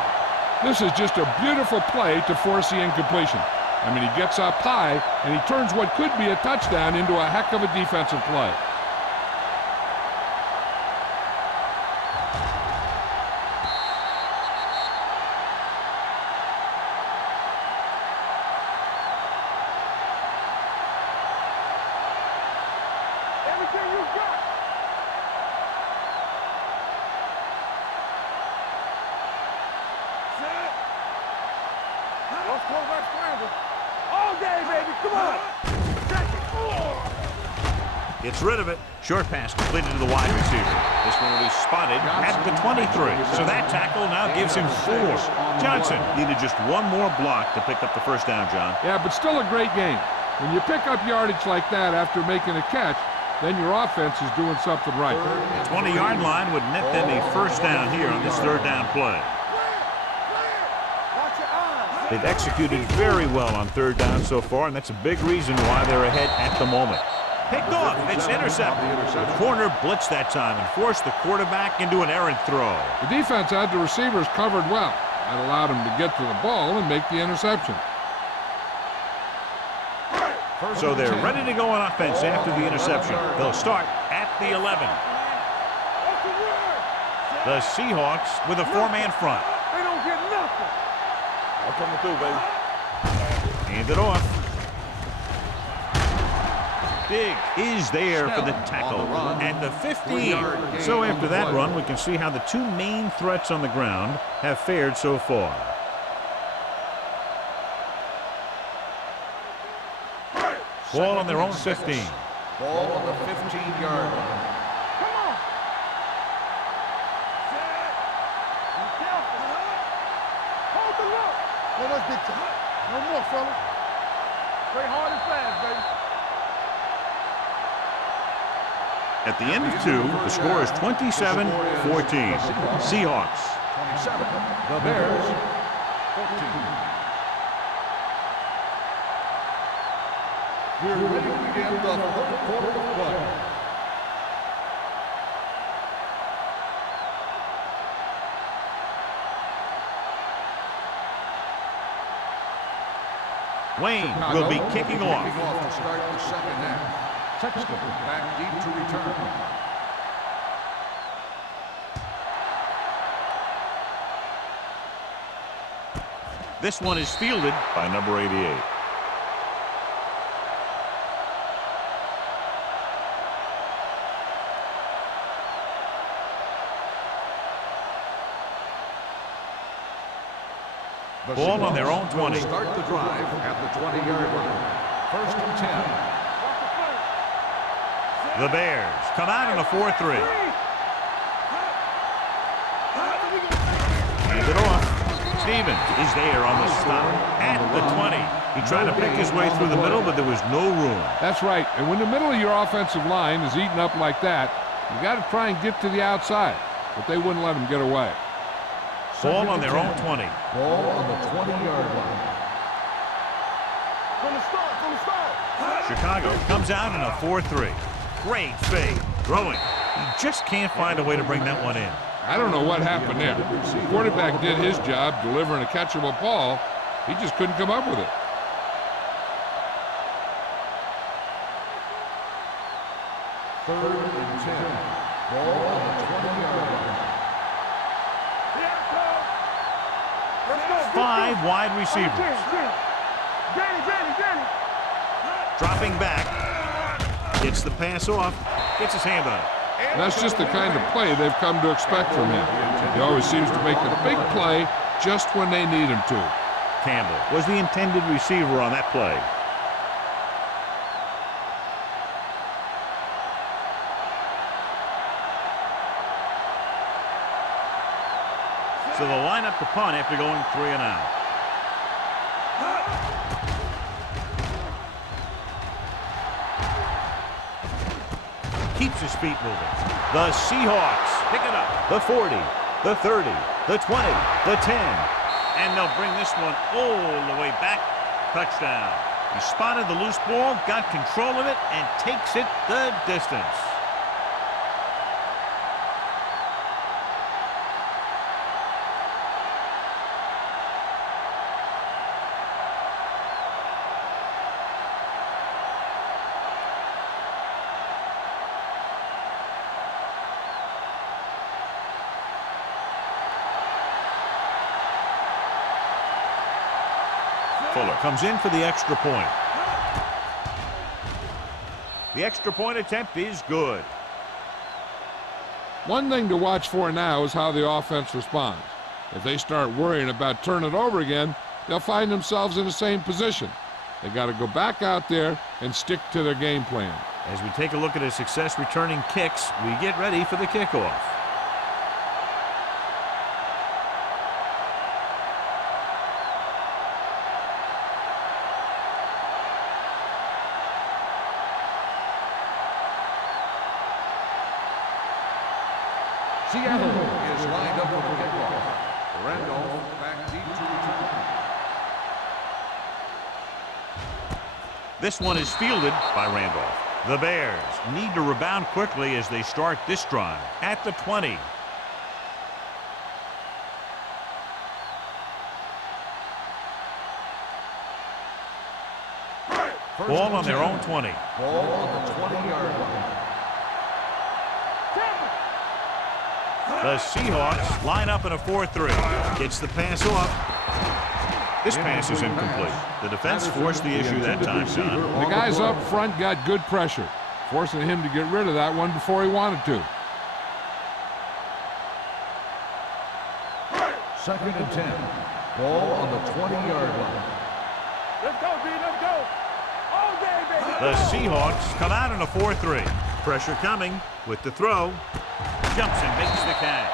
This is just a beautiful play to force the incompletion. I mean, he gets up high, and he turns what could be a touchdown into a heck of a defensive play. Everything you got. Set. Let's go back scramble. All day, baby. Come on. Gets rid of it. Short pass completed to the wide receiver. This one will be spotted at the 23. So that tackle now gives him 4. Johnson needed just one more block to pick up the 1st down, John. Yeah, but still a great game. When you pick up yardage like that after making a catch, then your offense is doing something right. The 20-yard line would net them a 1st down here on this 3rd down play. Watch your eyes. They've executed very well on 3rd down so far, and that's a big reason why they're ahead at the moment. Picked off. It's intercepted. The corner blitzed that time and forced the quarterback into an errant throw. The defense had the receivers covered well. That allowed him to get to the ball and make the interception. So they're ready to go on offense after the interception. They'll start at the 11. The Seahawks with a 4-man front. They don't get nothing. I'm coming through, baby. Hand it off. Big is there for the tackle at the 15. So after that run, we can see how the 2 main threats on the ground have fared so far. Ball on their own 15. Ball on the 15-yard line. Come on. Set. Be careful. Hold the look. No, let's get to it. No more, fellas. Play hard and fast, baby. At the end of 2, the score is 27-14. Seahawks. 27. The Bears. 14. We're ready to begin the 4th quarter of play. Wayne will be kicking off. To start the 2nd half. Sexton back deep to return. This one is fielded by number 88. Ball on their own 20. Start the drive at the 20-yard line. 1st and 10. The Bears come out in a 4-3. Hands it off. Stevens is there on the stop at the 20. He tried to pick his way through the middle, but there was no room. That's right. And when the middle of your offensive line is eaten up like that, you got to try and get to the outside. But they wouldn't let him get away. Ball on their own 20. Ball on the 20-yard line. From the start. Chicago comes out in a 4-3. Great fake. Throwing. He just can't find a way to bring that one in. I don't know what happened there. The quarterback did his job delivering a catchable ball. He just couldn't come up with it. Third and 10. Ball on the 20-yard line. 5 wide receivers. Danny. Dropping back. Gets the pass off. Gets his hand on it. And that's just the kind of play they've come to expect from him. He always seems to make the big play just when they need him to. Campbell was the intended receiver on that play. So they'll line up the punt after going 3 and out. Keeps his feet moving. The Seahawks pick it up. The 40, the 30, the 20, the 10. And they'll bring this one all the way back. Touchdown. He spotted the loose ball, got control of it, and takes it the distance. Fuller comes in for the extra point. The extra point attempt is good. One thing to watch for now is how the offense responds. If they start worrying about turning it over again, they'll find themselves in the same position. They got to go back out there and stick to their game plan. As we take a look at his success returning kicks, we get ready for the kickoff. Seattle is lined up for the kickoff. Randolph back deep to return. This one is fielded by Randolph. The Bears need to rebound quickly as they start this drive at the 20. Ball on their own 20. Ball on the 20-yard line. The Seahawks line up in a 4-3. Gets the pass off. This pass is incomplete. The defense forced the issue that time, John. The guys up front got good pressure, forcing him to get rid of that one before he wanted to. Second and 10. Ball on the 20-yard line. Let's go, B. Let's go. All day, baby. The Seahawks come out in a 4-3. Pressure coming with the throw. Jumps and makes the catch.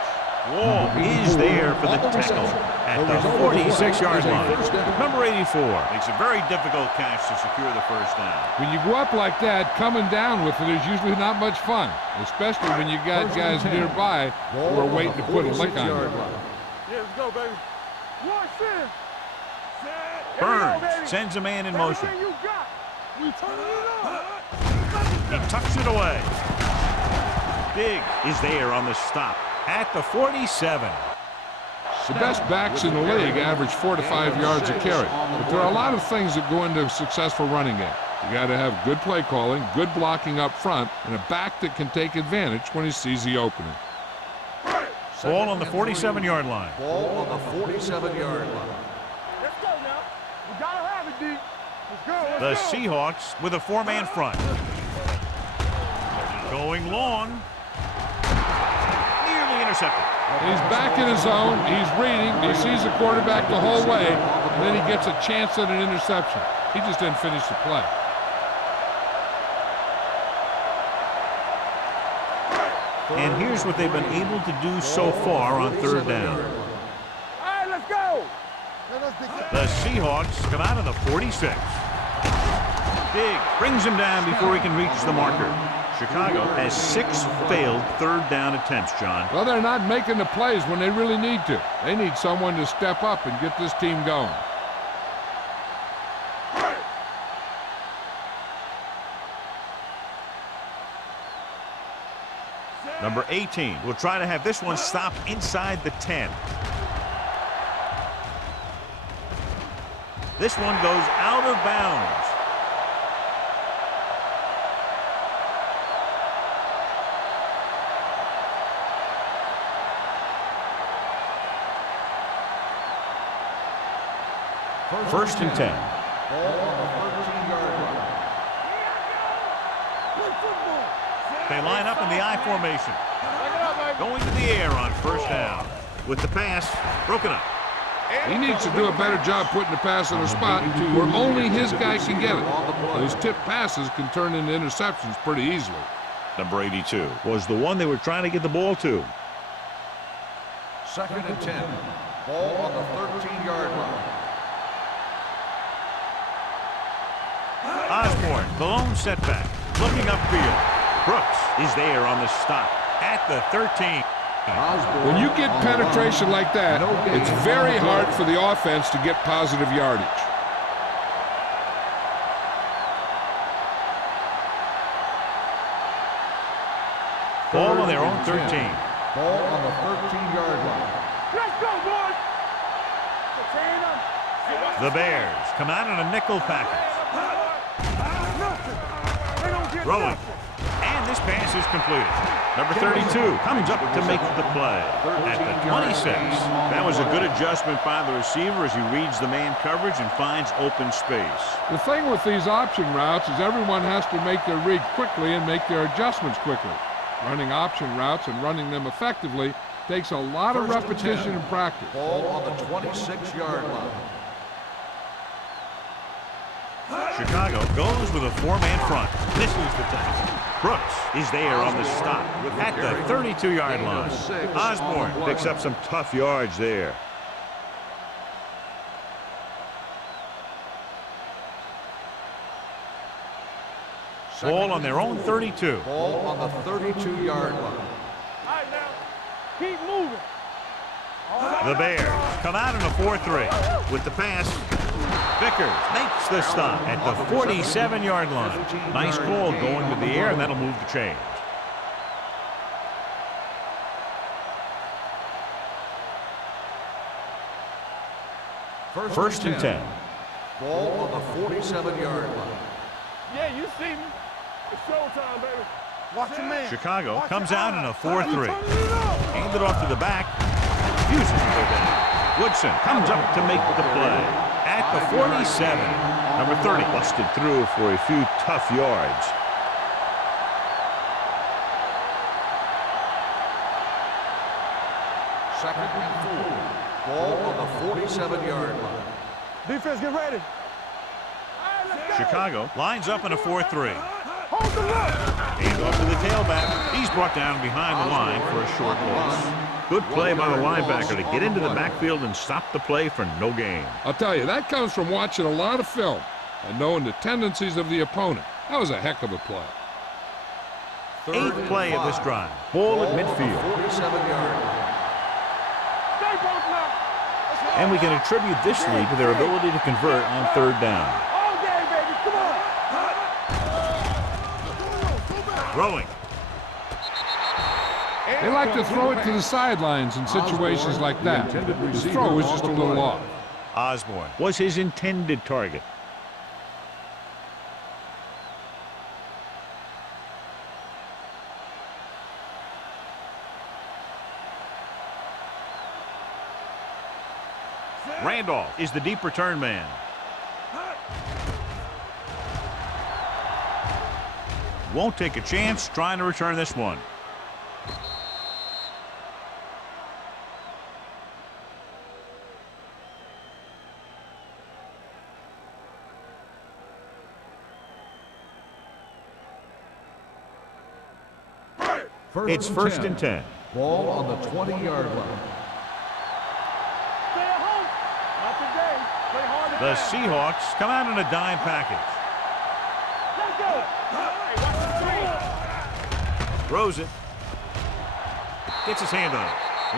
Wall is there for the tackle at the 46-yard line. Number 84 makes a very difficult catch to secure the first down. When you go up like that, coming down with it is usually not much fun, especially when you got guys nearby who are waiting to put a lick on you. Yeah, let's go, baby. One, Burns sends a man in motion. Everything you got. We turn it on. He tucks it away. Big is there on the stop at the 47. The best backs in the league average 4 to 5 yards a carry, but there are a lot of things that go into a successful running game. You got to have good play calling, good blocking up front, and a back that can take advantage when he sees the opening. Ball on the 47-yard line. Ball on the 47-yard line. Let's go now. We gotta have it, D. Let's go. The Seahawks with a 4-man front. Going long. Nearly intercepted. He's back in his zone, he's reading, he sees the quarterback the whole way, and then he gets a chance at an interception. He just didn't finish the play. And here's what they've been able to do so far on third down. All right, let's go. The Seahawks come out of the 46. Big brings him down before he can reach the marker. Chicago has 6 failed third down attempts, John. Well, they're not making the plays when they really need to. They need someone to step up and get this team going. Number 18 will try to have this one stop inside the 10. This one goes out of bounds. First and 10. They line up in the I formation. Going to the air on first down. With the pass, broken up. He needs to do a better job putting the pass in a spot where only his guy can get it. Those tip passes can turn into interceptions pretty easily. Number 82 was the one they were trying to get the ball to. Second and 10. Ball on the 13-yard line. Osborne, the lone setback, looking upfield. Brooks is there on the stop at the 13. When you get penetration like that, it's very hard for the offense to get positive yardage. Ball on their own 13. Ball on the 13-yard line. Let's go, boys. The Bears come out in a nickel package. Throwing. And this pass is completed. Number 32 comes up to make the play at the 26. That was a good adjustment by the receiver as he reads the man coverage and finds open space. The thing with these option routes is everyone has to make their read quickly and make their adjustments quickly. Running option routes and running them effectively takes a lot of repetition and practice. Ball on the 26-yard line. Chicago goes with a 4-man front. Misses the tackle. Brooks is there on the stop at the 32-yard line. Osborne picks up some tough yards there. Ball on their own 32. Ball on the 32-yard line. All right, now. Keep moving. The Bears come out in a 4-3 with the pass. Vickers makes the stop at the 47-yard line. Nice call going to the air, and that'll move the chains. First and 10. Ball on the 47-yard line. Yeah, you see me. It's showtime, baby. Watch your man. Chicago comes out in a 4-3. Hand it off to the back. Uses to go down. Woodson comes up to make the play at the 47. Number 30 busted through for a few tough yards. Second and 4. Ball on the 47-yard line. Defense, get ready. Chicago lines up in a 4-3. Hold the look. Hand off to the tailback. He's brought down behind the line for a short loss. Good play by the linebacker to get into the backfield and stop the play for no gain. I'll tell you, that comes from watching a lot of film and knowing the tendencies of the opponent. That was a heck of a play. Eighth play of this drive. Ball at midfield. 47-yard line. Stay close now. And we can attribute this lead to their ability to convert on third down. All day, baby. Come on. Throwing. They like to throw it to the sidelines in situations like that. The throw was just a little off. Osborne was his intended target. Randolph is the deep return man. Won't take a chance trying to return this one. It's first and 10. Ball on the 20-yard line. Stay at home. Not today. Play hard The Seahawks come out in a dime package. Let's go. Hey, watch the screen. Throws it. Gets his hand on it.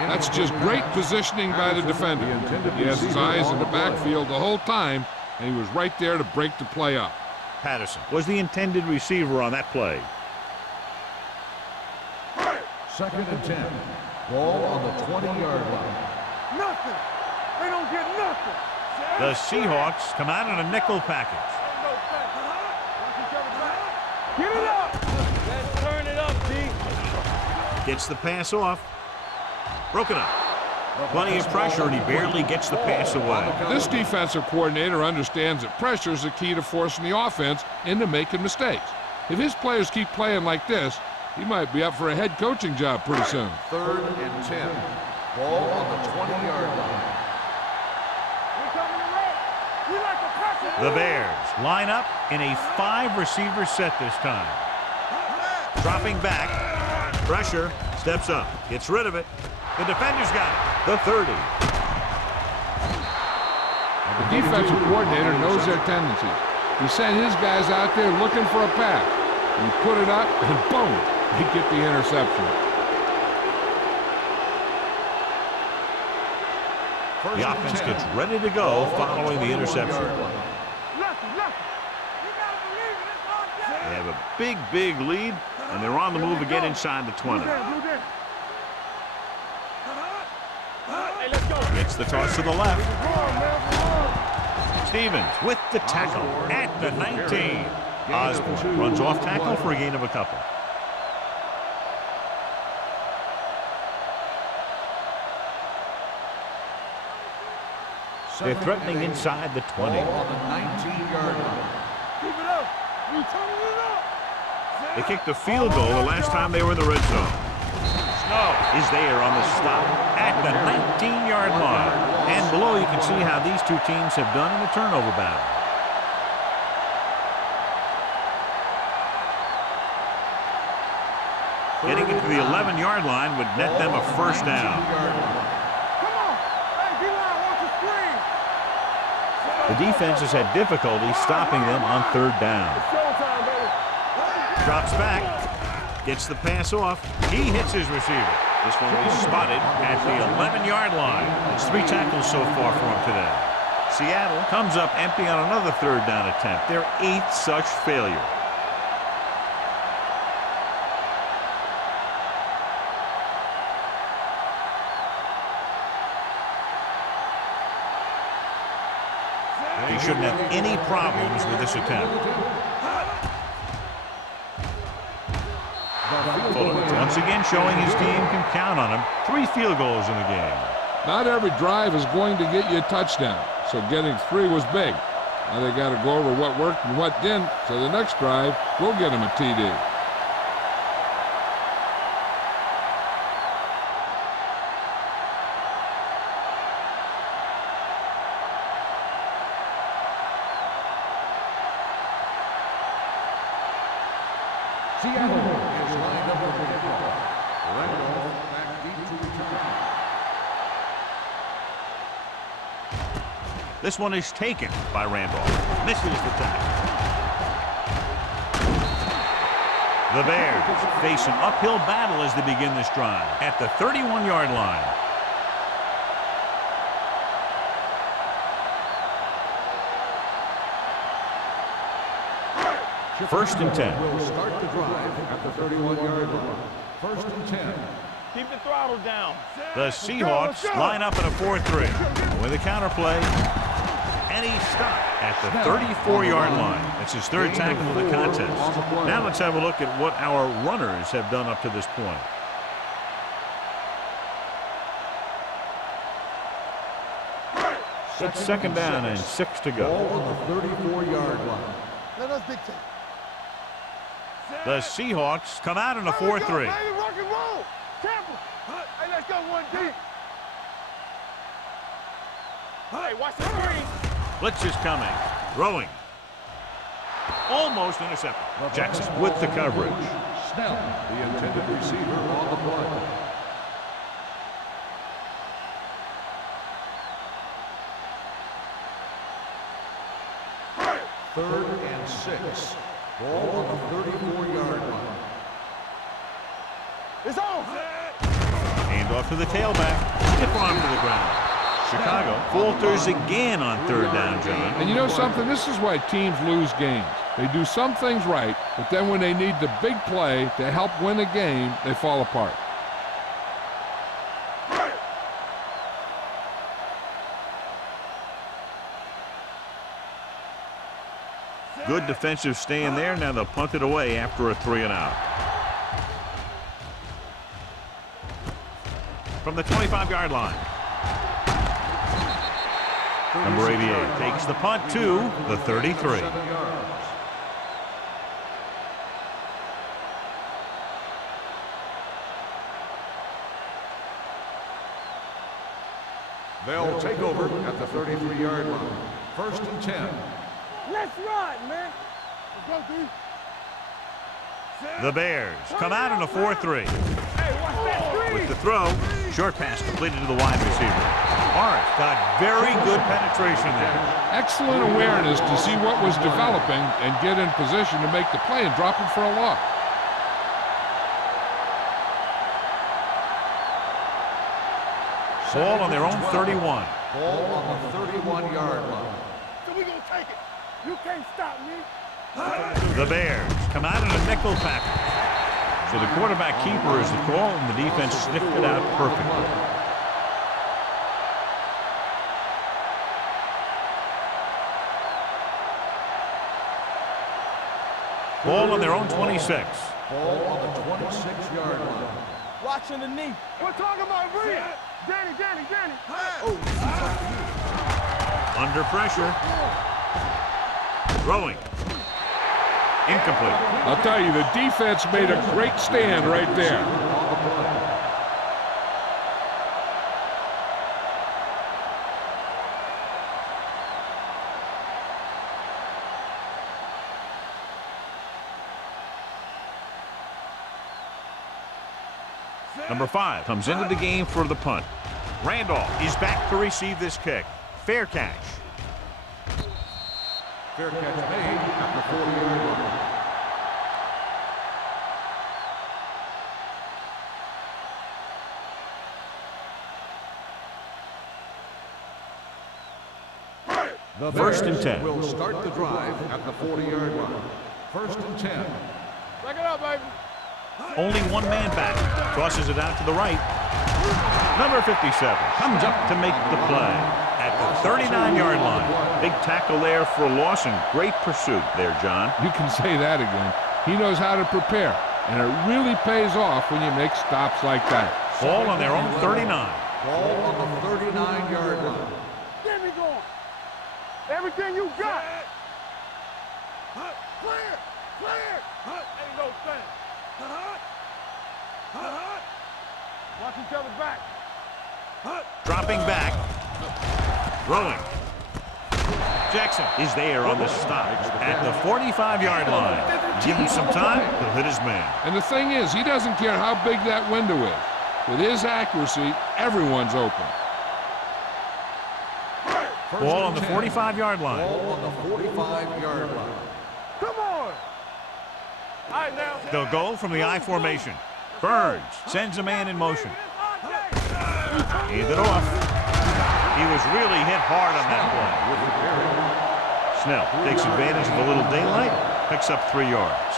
That's just great positioning by the defender. He has his eyes in the backfield the whole time, and he was right there to break the play up. Patterson was the intended receiver on that play. 2nd and 10. Ball on the 20-yard line. Nothing. They don't get nothing. The Seahawks come out in a nickel package. Get it up. Let's turn it up, D. Gets the pass off. Broken up. Plenty of pressure, and he barely gets the pass away. This defensive coordinator understands that pressure is the key to forcing the offense into making mistakes. If his players keep playing like this, he might be up for a head coaching job pretty soon. 3rd and 10. Ball on the 20-yard line. The Bears line up in a 5-receiver set this time. Dropping back. Pressure. Steps up. Gets rid of it. The defender's got it. The 30. The defensive coordinator knows their tendencies. He sent his guys out there looking for a pass. He put it up, and boom, they get the interception. The offense gets ready to go following the interception. They have a big, big lead, and they're on the move again inside the 20. Gets the toss to the left. Stevens with the tackle at the 19. Osborne runs off tackle for a gain of a couple. They're threatening inside the 20. On the 19-yard line. Keep it up. We turning it up. They kicked the field goal the last time they were in the red zone. Snow is there on the stop at the 19-yard line. And below you can see how these two teams have done in the turnover battle. Getting into the 11-yard line would net them a first down. Come on. Hey, D-line wants to screen. The defense has had difficulty stopping them on 3rd down. Showtime, baby. Drops back. Gets the pass off. He hits his receiver. This one will be spotted at the 11-yard line. It's 3 tackles so far for him today. Seattle comes up empty on another 3rd down attempt. Their 8th such failure. He shouldn't have any problems with this attempt. Fuller once again showing his team can count on him. 3 field goals in the game. Not every drive is going to get you a touchdown, so getting 3 was big. Now they got to go over what worked and what didn't, so the next drive will get him a TD. Seattle is lined up with the kickoff. Randolph back deep to return. This one is taken by Randolph. Misses the tackle. The Bears face an uphill battle as they begin this drive at the 31-yard line. First and 10. Will start the drive at the 31-yard line. 1st and 10. Keep the throttle down. The Seahawks line up in a 4-3. With a counterplay. And he stopped at the 34-yard line. That's his 3rd tackle of the contest. Now let's have a look at what our runners have done up to this point. It's 2nd down and 6 to go. Ball on the 34-yard line. Let us dictate. The Seahawks come out in a 4-3. Rock and roll. Tampa. Hey, let's go 1D. Hey, watch the screen. Blitz is coming. Throwing. Almost intercepted. Jackson with the coverage. Snell, the intended receiver on the play. Third and 6. Ball on the 34-yard line. It's on. Hand off to the tailback. Stiff arm to the ground. Chicago falters again on third down, John. And you know something? This is why teams lose games. They do some things right, but then when they need the big play to help win a game, they fall apart. Good defensive stand there. Now they'll punt it away after a 3-and-out. From the 25-yard line. Number 88 takes the punt to the 33. They'll take over at the 33-yard line. 1st and 10. Let's run, man. Let's go, D. The Bears come out in a 4-3. Hey, watch that screen. With the throw, short pass completed to the wide receiver. Morris got very good penetration there. Excellent awareness to see what was developing and get in position to make the play and drop it for a loss. Ball on their own 31. Ball on the 31-yard line. So we gonna take it. You can't stop me. The Bears come out in a nickel package. So the quarterback keeper is the call, and the defense sniffed it out perfectly. Ball on their own 26. Ball on the 26-yard line. Watching the knee. We're talking about Reed. Danny. Under pressure. Throwing. Incomplete. I'll tell you, the defense made a great stand right there. Number 5 comes into the game for the punt. Randolph is back to receive this kick. Fair catch. Fair catch made at the 40-yard line. The 1st and Bears 10. will start the drive at the 40-yard line. 1st and 10. Back it up, baby. Only one man back. Tosses it out to the right. Number 57 comes up to make the play at the 39-yard line. Big tackle there for a loss and great pursuit there, John. You can say that again. He knows how to prepare, and it really pays off when you make stops like that. Ball on their own 39. Ball on the 39-yard line. Get me going. Everything you got. Clear. Ain't no thing. Watch each other back. Dropping back. Throwing. Jackson is there on the stop at the 45-yard line. Give him some time, he'll hit his man. And the thing is, he doesn't care how big that window is. With his accuracy, everyone's open. Ball on the 45-yard line. Ball on the 45-yard line. Come on. All right, now. They'll go from the I formation. Burns sends a man in motion. Handed off. He was really hit hard on that play. Snell takes advantage of a little daylight, picks up 3 yards.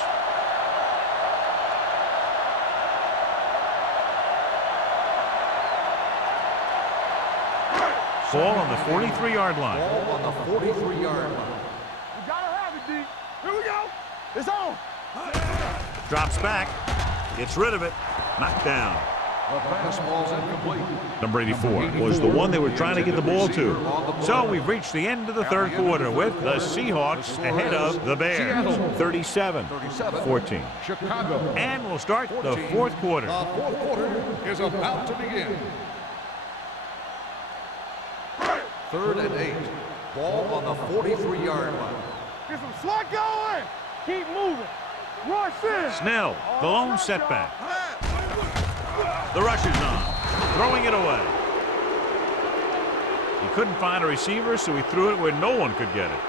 Ball on the 43-yard line. Ball on the 43-yard line. You gotta have it, D. Here we go. It's on. Drops back. Gets rid of it. Knocked down. The pass ball's incomplete. Number 84 was the one they were trying to get the ball to. So we've reached the end of the third quarter with the Seahawks ahead of the Bears. 37-14. Chicago. And we'll start the fourth quarter. The fourth quarter is about to begin. 3rd and 8. Ball on the 43-yard line. Get some slot going. Keep moving. Rush in. Snell, the lone setback. The rush is on. Throwing it away. He couldn't find a receiver, so he threw it where no one could get it.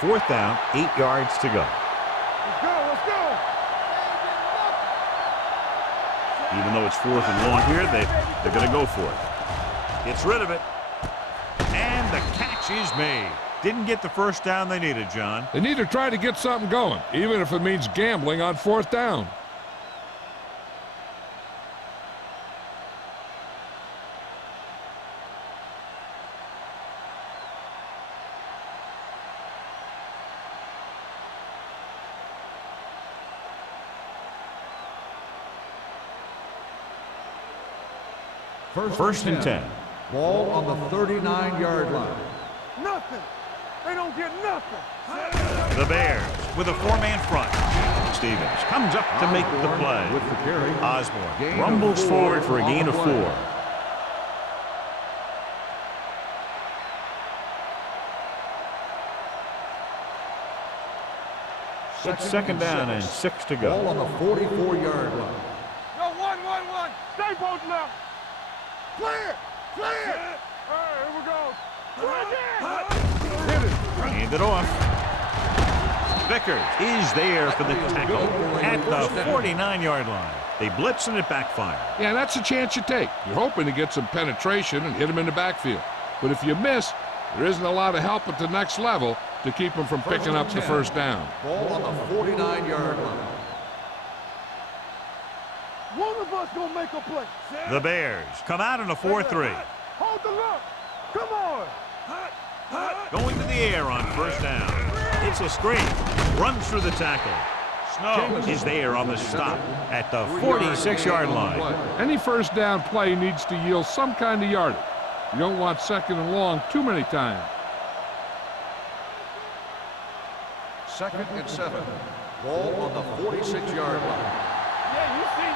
4th down, 8 yards to go. Let's go, let's go. Even though it's 4th and long here, they're going to go for it. Gets rid of it. And the catch is made. Didn't get the first down they needed, John. They need to try to get something going, even if it means gambling on 4th down. First and 10. Ball on the 39-yard line. Nothing. They don't get nothing. The Bears with a 4-man front. Stevens comes up to make the play. With the carry. Osborne rumbles forward for a gain of 4. It's 2nd down and 6 to go. Ball on the 44-yard line. No, 1. Stay posted now. Clear. All right, here we go. Hit it. Hand it off. Vickers is there for the tackle at the 49-yard line. They blitz and it backfires. Yeah, that's a chance you take. You're hoping to get some penetration and hit him in the backfield. But if you miss, there isn't a lot of help at the next level to keep him from picking up the first down. Ball on the 49-yard line. One of us gonna make a play. The Bears come out in a 4-3. Hold the look. Come on. Going to the air on first down. It's a screen. Runs through the tackle. Snow is there on the stop at the 46-yard line. Any first down play needs to yield some kind of yardage. You don't want 2nd and long too many times. 2nd and 7. Ball on the 46-yard line. Yeah, you see me.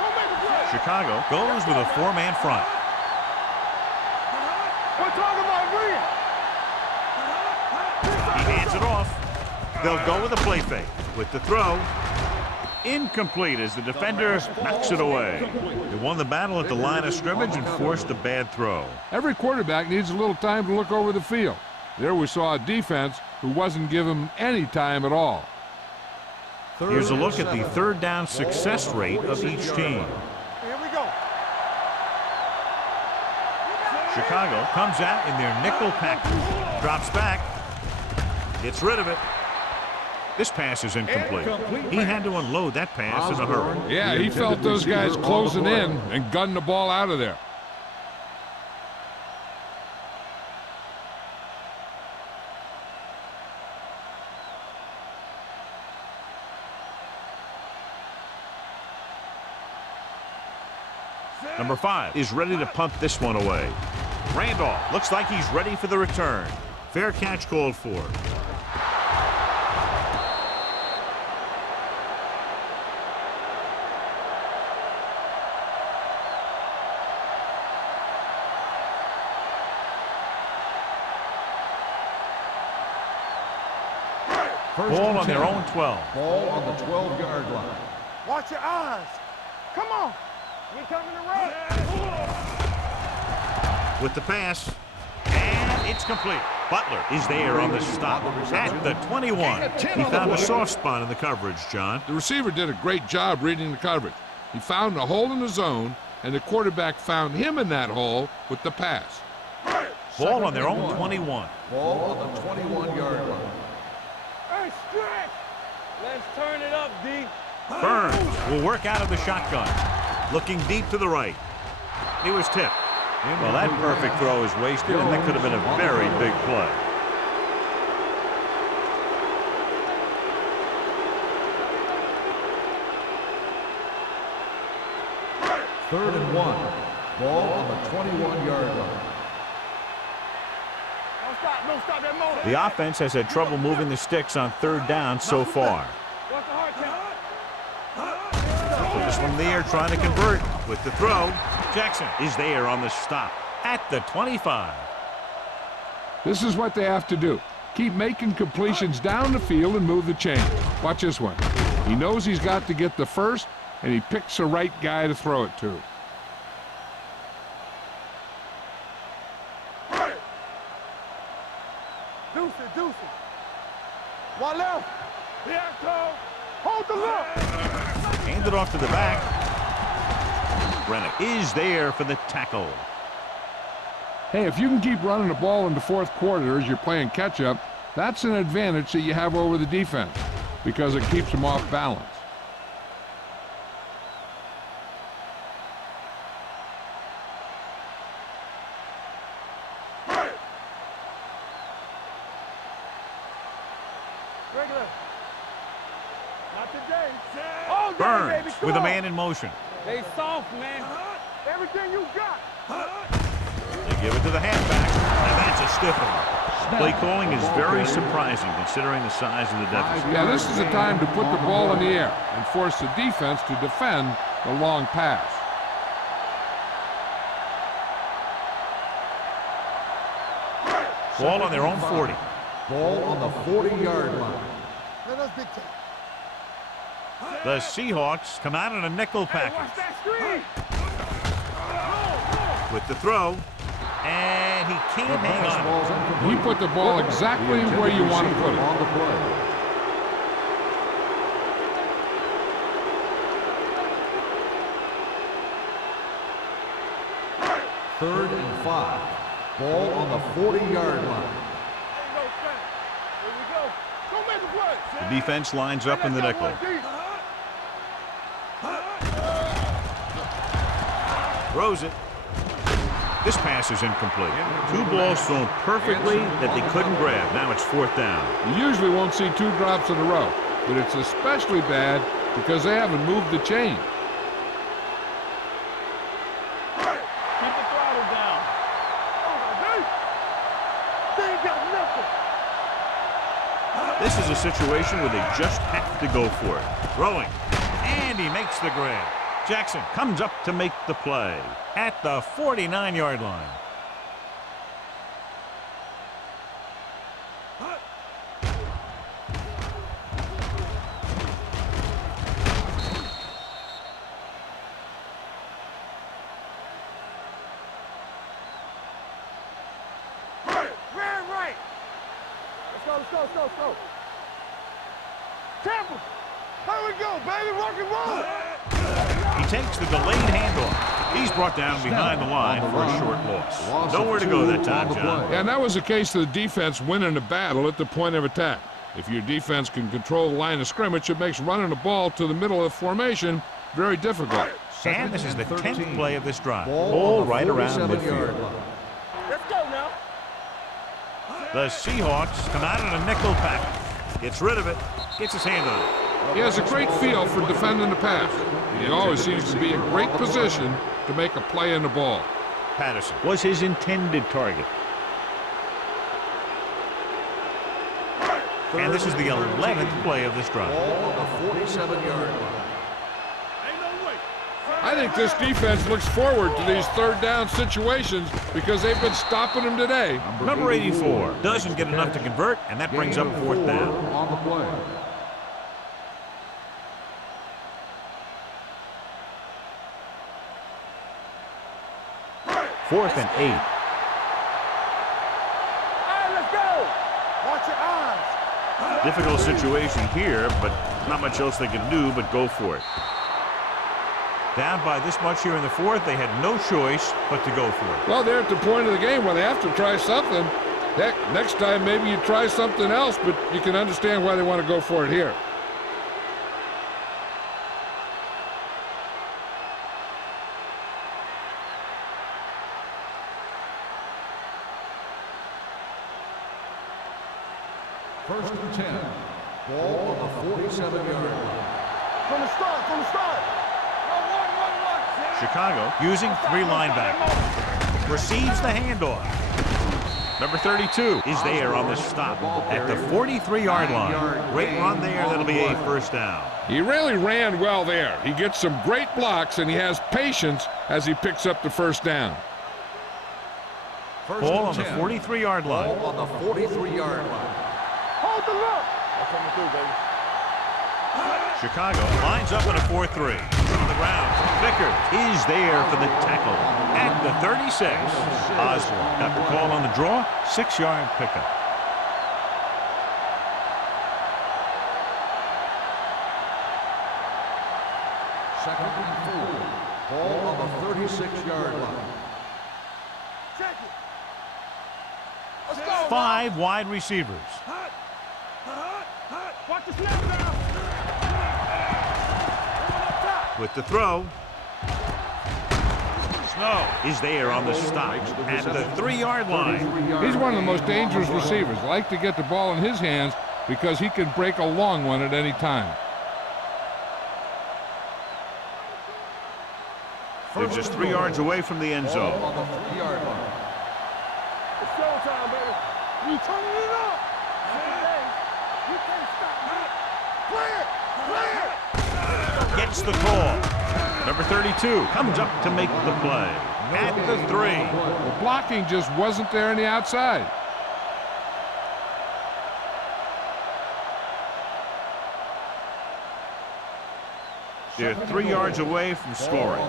Go make a play. Chicago goes with a 4-man front. We're talking about real. He hands it off. They'll go with a play fake. With the throw, incomplete as the defender knocks it away. They won the battle at the line of scrimmage and forced a bad throw. Every quarterback needs a little time to look over the field. There we saw a defense who wasn't given any time at all. Here's a look at the 3rd down success rate of each team. Here we go. Chicago comes out in their nickel package. Drops back. Gets rid of it. This pass is incomplete. He had to unload that pass in a hurry. Yeah, he felt those guys closing in and gunned the ball out of there. Number 5 is ready to punt this one away. Randolph looks like he's ready for the return. Fair catch called for. Ball on their own 12. Ball on the 12-yard line. Watch your eyes. Come on. We coming to run. With the pass. And it's complete. Butler is there on the stop at the 21. He found a soft spot in the coverage, John. The receiver did a great job reading the coverage. He found a hole in the zone, and the quarterback found him in that hole with the pass. Ball on their own 21. Ball on the 21-yard line. Hey, stretch. Let's turn it up, D. Burns will work out of the shotgun. Looking deep to the right. He was tipped. Well, that perfect throw is wasted, and that could have been a very big play. Third and 1. Ball on the 21-yard line. Don't stop that motor. The offense has had trouble moving the sticks on 3rd down so far. What's the hard Focus from there trying to convert with the throw. Jackson is there on the stop at the 25. This is what they have to do. Keep making completions down the field and move the chain. Watch this one. He knows he's got to get the first, and he picks the right guy to throw it to. Deuce it. hand it off to the back. Rennick is there for the tackle. Hey, if you can keep running the ball in the fourth quarter as you're playing catch-up, that's an advantage that you have over the defense because it keeps them off balance. Regular. Not today. All day, baby. Burns Come with a on. man in motion. They soft, man. Everything you got. They give it to the halfback, and that's a stiff one. Play calling is very surprising considering the size of the deficit. Yeah, this is the time to put the ball in the air and force the defense to defend the long pass. Ball on their own 40. Ball on the 40-yard line. The Seahawks come out in a nickel Hey, watch package that screen. with the throw, and he can't hang on. Ball's incomplete. He put the ball exactly where you want to put it. On the play. Third and 5. Ball on the 40-yard line. Here we go. Don't make a play. The defense lines up in the nickel. Throws it. This pass is incomplete. Two balls thrown perfectly that they couldn't grab. Now it's fourth down. You usually won't see two drops in a row, but it's especially bad because they haven't moved the chain. Keep the throttle down. They ain't got nothing. This is a situation where they just have to go for it. Throwing, and he makes the grab. Jackson comes up to make the play at the 49-yard line. Right. Let's go. Tampa. Here we go, baby. Rock and roll. He takes the delayed handoff. He's brought down behind the line for a short loss. Nowhere to go that time, John. And that was the case of the defense winning the battle at the point of attack. If your defense can control the line of scrimmage, it makes running the ball to the middle of the formation very difficult. And this is the 10th play of this drive. Ball Ball on the right around 47-yard midfield. line. Let's go now. The Seahawks come out in a nickel package. Gets rid of it. Gets his hand on it. He has a great feel for defending the pass. He always seems to be in great position to make a play in the ball. Patterson was his intended target. And this is the 11th play of this drive. Ball on the 47-yard line. I think this defense looks forward to these third down situations because they've been stopping them today. Number 84 doesn't get enough to convert, and that brings up fourth down. On the play. Fourth and 8. All right, let's go. Watch your eyes. Difficult situation here, but not much else they can do but go for it. Down by this much here in the fourth, they had no choice but to go for it. Well, they're at the point of the game where they have to try something. Heck, next time maybe you try something else, but you can understand why they want to go for it here. First and 10. Ball on the 47-yard line. From the start. Chicago using three linebackers. Receives the handoff. Number 32 is there on the stop at the 43-yard line. Great run there. That'll be a first down. He really ran well there. He gets some great blocks, and he has patience as he picks up the first down. First Ball on and the 10. 43-yard line. Ball on the 43-yard line. Hold the look. That's what I'm gonna do, baby. Chicago lines up in a 4-3. From the ground, Vickers is there for the tackle at the 36. Osborne got the call on the draw, 6-yard pickup. Second and 4. Ball on the 36-yard line. Check it. Let's go. 5 wide receivers. Watch the snap now. With the throw. Snow is there on the stop at the 3-yard line. He's one of the most dangerous receivers. Like to get the ball in his hands because he can break a long one at any time. They're just 3 yards away from the end zone. On the 3-yard line. It's showtime, baby. You turning it up. You can't stop me. Play it. Gets the call. Number 32 comes up to make the play. At the 3. The blocking just wasn't there on the outside. They're 3 yards away from scoring. It's on.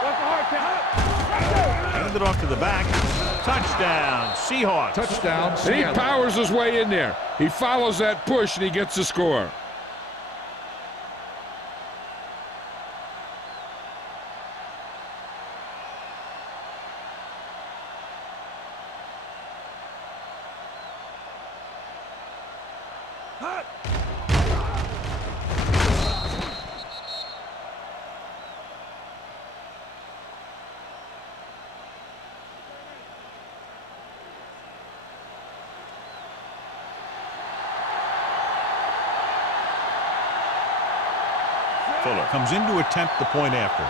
What's the hard count? Handed off to the back. Touchdown, Seahawks. Touchdown, And he powers his way in there. He follows that push and he gets the score. Fuller comes in to attempt the point after.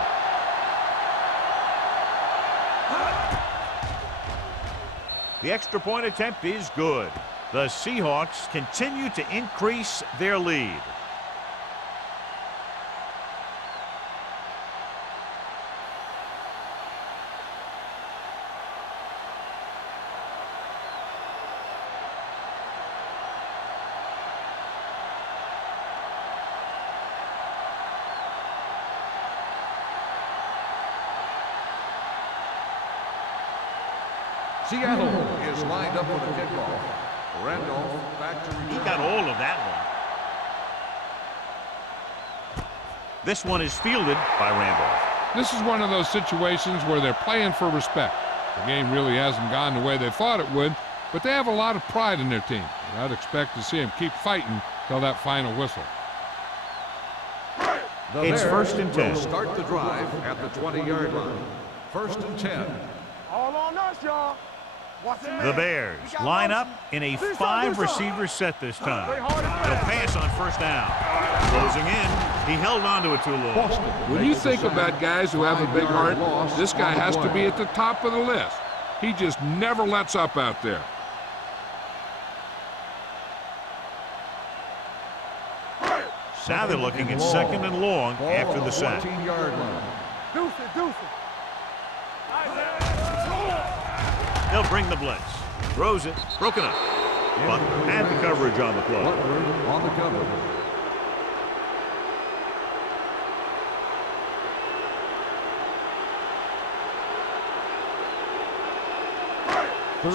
The extra point attempt is good. The Seahawks continue to increase their lead. Seattle is lined up for the kickoff. Randolph back to return. He got all of that one. This one is fielded by Randolph. This is one of those situations where they're playing for respect. The game really hasn't gone the way they thought it would, but they have a lot of pride in their team. And I'd expect to see them keep fighting till that final whistle. The It's Bears 1st and 10. will start the drive at the 20-yard line. 1st and 10. All on us, y'all. Watch the man. The Bears line up in a 5-receiver set this time. They'll pass on 1st down. Closing in, he held on to it too long. When you think about guys who have a big heart, this guy has to be at the top of the list. He just never lets up out there. Now they're looking at 2nd and long after the sack. 14-yard line. Deuce it, deuce it. They'll bring the blitz. Throws it. Broken up. But had the coverage on the play. Butler on the cover.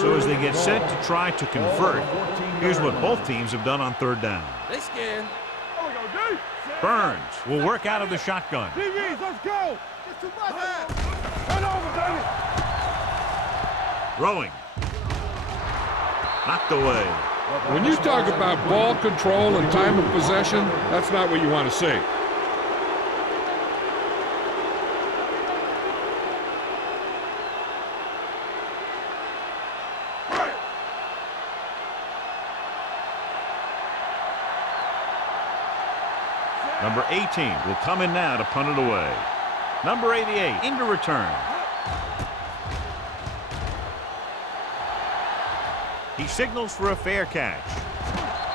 So as they get set to try to convert, here's what both teams have done on 3rd down. They scared. Oh, we go deep. Burns will work out of the shotgun. DBs, let's go. It's too much. Run over, baby. Throwing. Knocked away. When you talk about ball control and time of possession, that's not what you want to see. Number 18 will come in now to punt it away. Number 88 into return. He signals for a fair catch.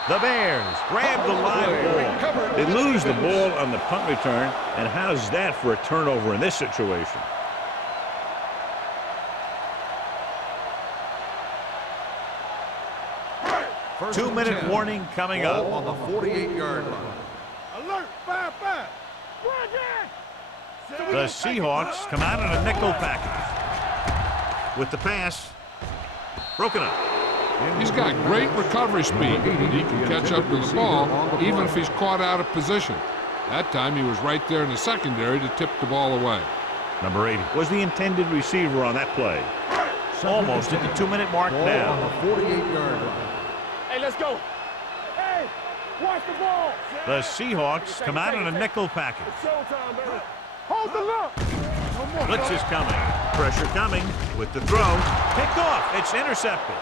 The Bears grab the live ball. They lose the ball on the punt return, and how's that for a turnover in this situation? First 2-minute and 10. warning coming up. Ball on the 48-yard line. Alert, 5-5. The Seahawks come out in a nickel package. With the pass, broken up. He's got great recovery speed, and he can catch up to the ball even if he's caught out of position. That time he was right there in the secondary to tip the ball away. Number 80 was the intended receiver on that play. Almost at the 2-minute mark now. On the 48-yard line. Hey, let's go. Hey, watch the ball. The Seahawks come out in a nickel package. It's showtime, baby. Hold the look. Blitz is coming. Pressure coming with the throw. Picked off. It's intercepted.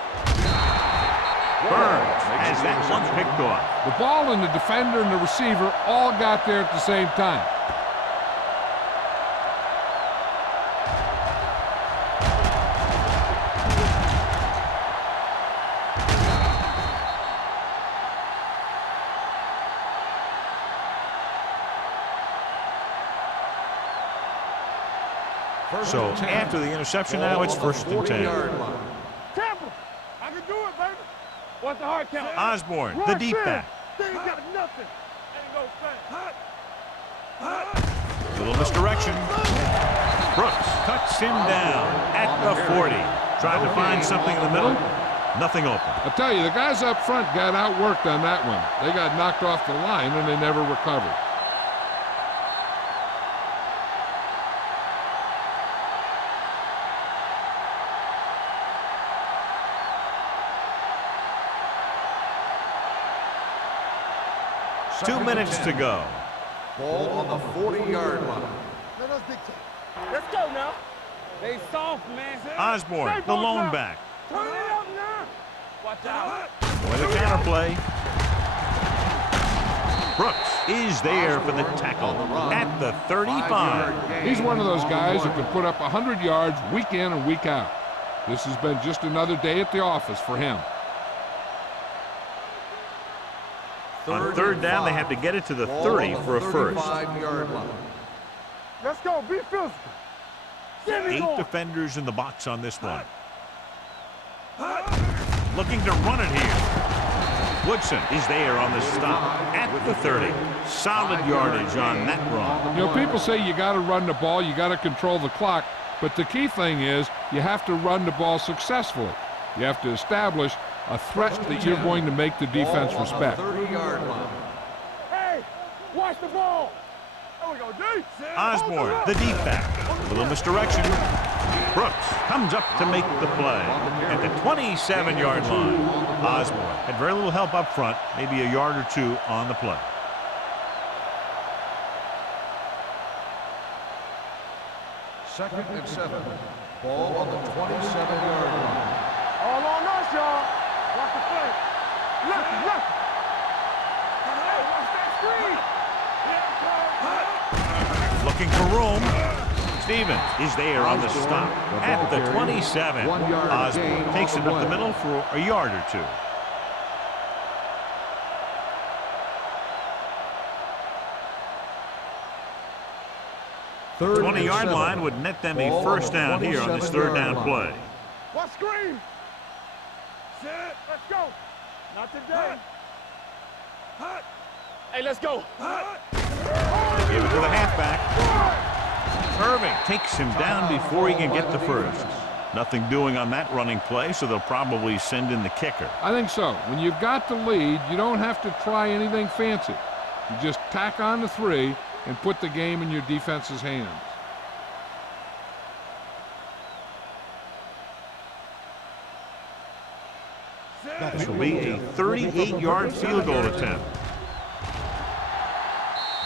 Burns has that one picked off. The ball and the defender and the receiver all got there at the same time. So after the interception, now it's 1st and 10. Tampa, I can do it, baby. What's the hard count? Osborne, the deep back. They ain't got nothing. Ain't no thing. Little misdirection. Brooks cuts him down at the 40. Tried to find something in the middle. Nothing open. I'll tell you, the guys up front got outworked on that one. They got knocked off the line and they never recovered. Two minutes to go. Ball on the 40-yard line. Let's go now. They soft, man. Osborne, the lone back. Turn it up now. Watch out. With a counterplay. Brooks is there for the tackle at the 35. He's one of those guys who can put up 100 yards week in and week out. This has been just another day at the office for him. On 3rd down, they have to get it to the 30 for a first. 35-yard line. Let's go. Be physical. 8 defenders in the box on this one. Looking to run it here. Woodson is there on the stop at the 30. Solid yardage on that run. You know, people say you got to run the ball, you got to control the clock, but the key thing is you have to run the ball successfully. You have to establish a threat that you're going to make the defense respect. 30-yard line. Hey, watch the ball. There we go, D. Osborne, the deep back. A little misdirection. Brooks comes up to make the play at the 27-yard line. Osborne had very little help up front, maybe a yard or two on the play. Second and 7. Ball on the 27-yard line. All on us, y'all. Watch the play. Left. Hey, watch that screen. Looking for room. Stevens is there on the stop at the 27. Osborne takes it up the middle for a yard or two. Third 20-yard line would net them a first down here on this 3rd down play. Watch screen. Set. Let's go. Not today. Hey, let's go. Give it to the halfback. Irving takes him down before he can get the first. Nothing doing on that running play, so they'll probably send in the kicker. I think so. When you've got the lead, you don't have to try anything fancy. You just tack on the 3 and put the game in your defense's hands. This will be a 38-yard field goal attempt.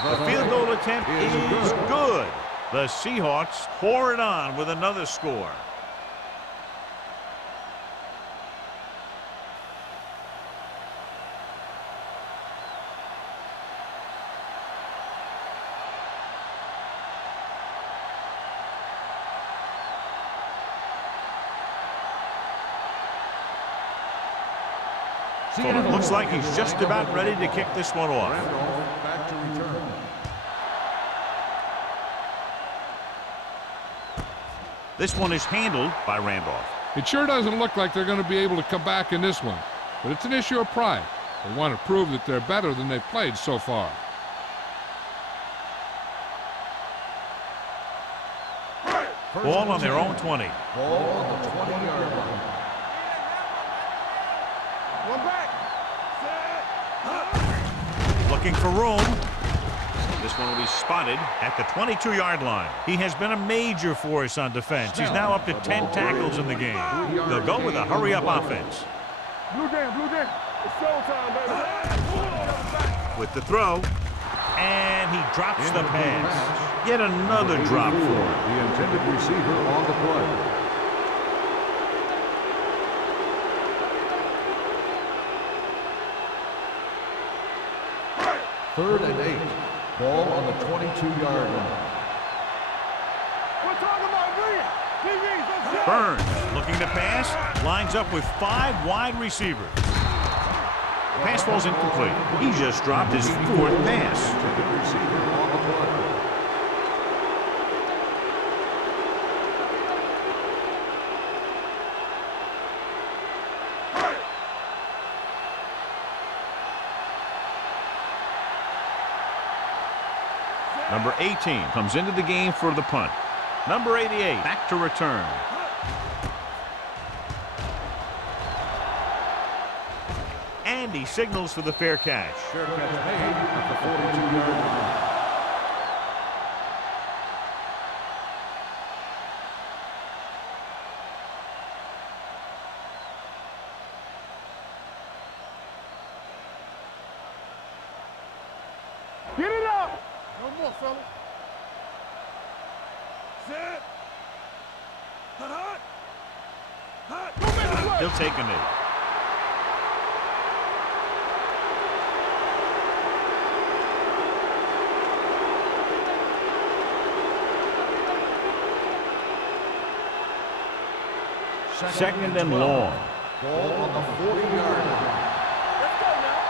The field goal attempt is good. The Seahawks pour it on with another score. So it looks like he's just about ready to kick this one off. Back to return. This one is handled by Randolph. It sure doesn't look like they're going to be able to come back in this one, but it's an issue of pride. They want to prove that they're better than they've played so far. Ball on their own 20. Ball on the 20-yard line. One back. Looking for room. This one will be spotted at the 22-yard line. He has been a major force on defense. He's now up to 10 tackles in the game. They'll go with a hurry-up offense. Blue jam, blue jam. It's showtime, baby. With the throw. And he drops the pass. Yet another drop for him. The intended receiver on the play. Third and 8. Ball on the 22-yard line. We're talking about green. TVs, let's go. Burns looking to pass. Lines up with 5 wide receivers. Pass falls incomplete. He just dropped his 4th pass. Intended receiver on the play. Number 18 comes into the game for the punt. Number 88 back to return. And he signals for the fair catch. Fair catch made at the 42-yard line. Get it up. No more, fella. Set. Hot. Hot. Don't make a play. He'll take a knee. Second and long. Ball on the 40-yard line. Let's go now.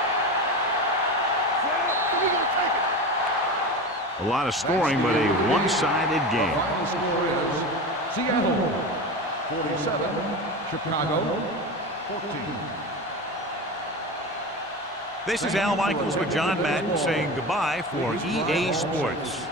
Set. We're going to take it. A lot of scoring, but a one-sided game. Final score is Seattle 47, Chicago 14. This is Al Michaels with John Madden saying goodbye for EA Sports.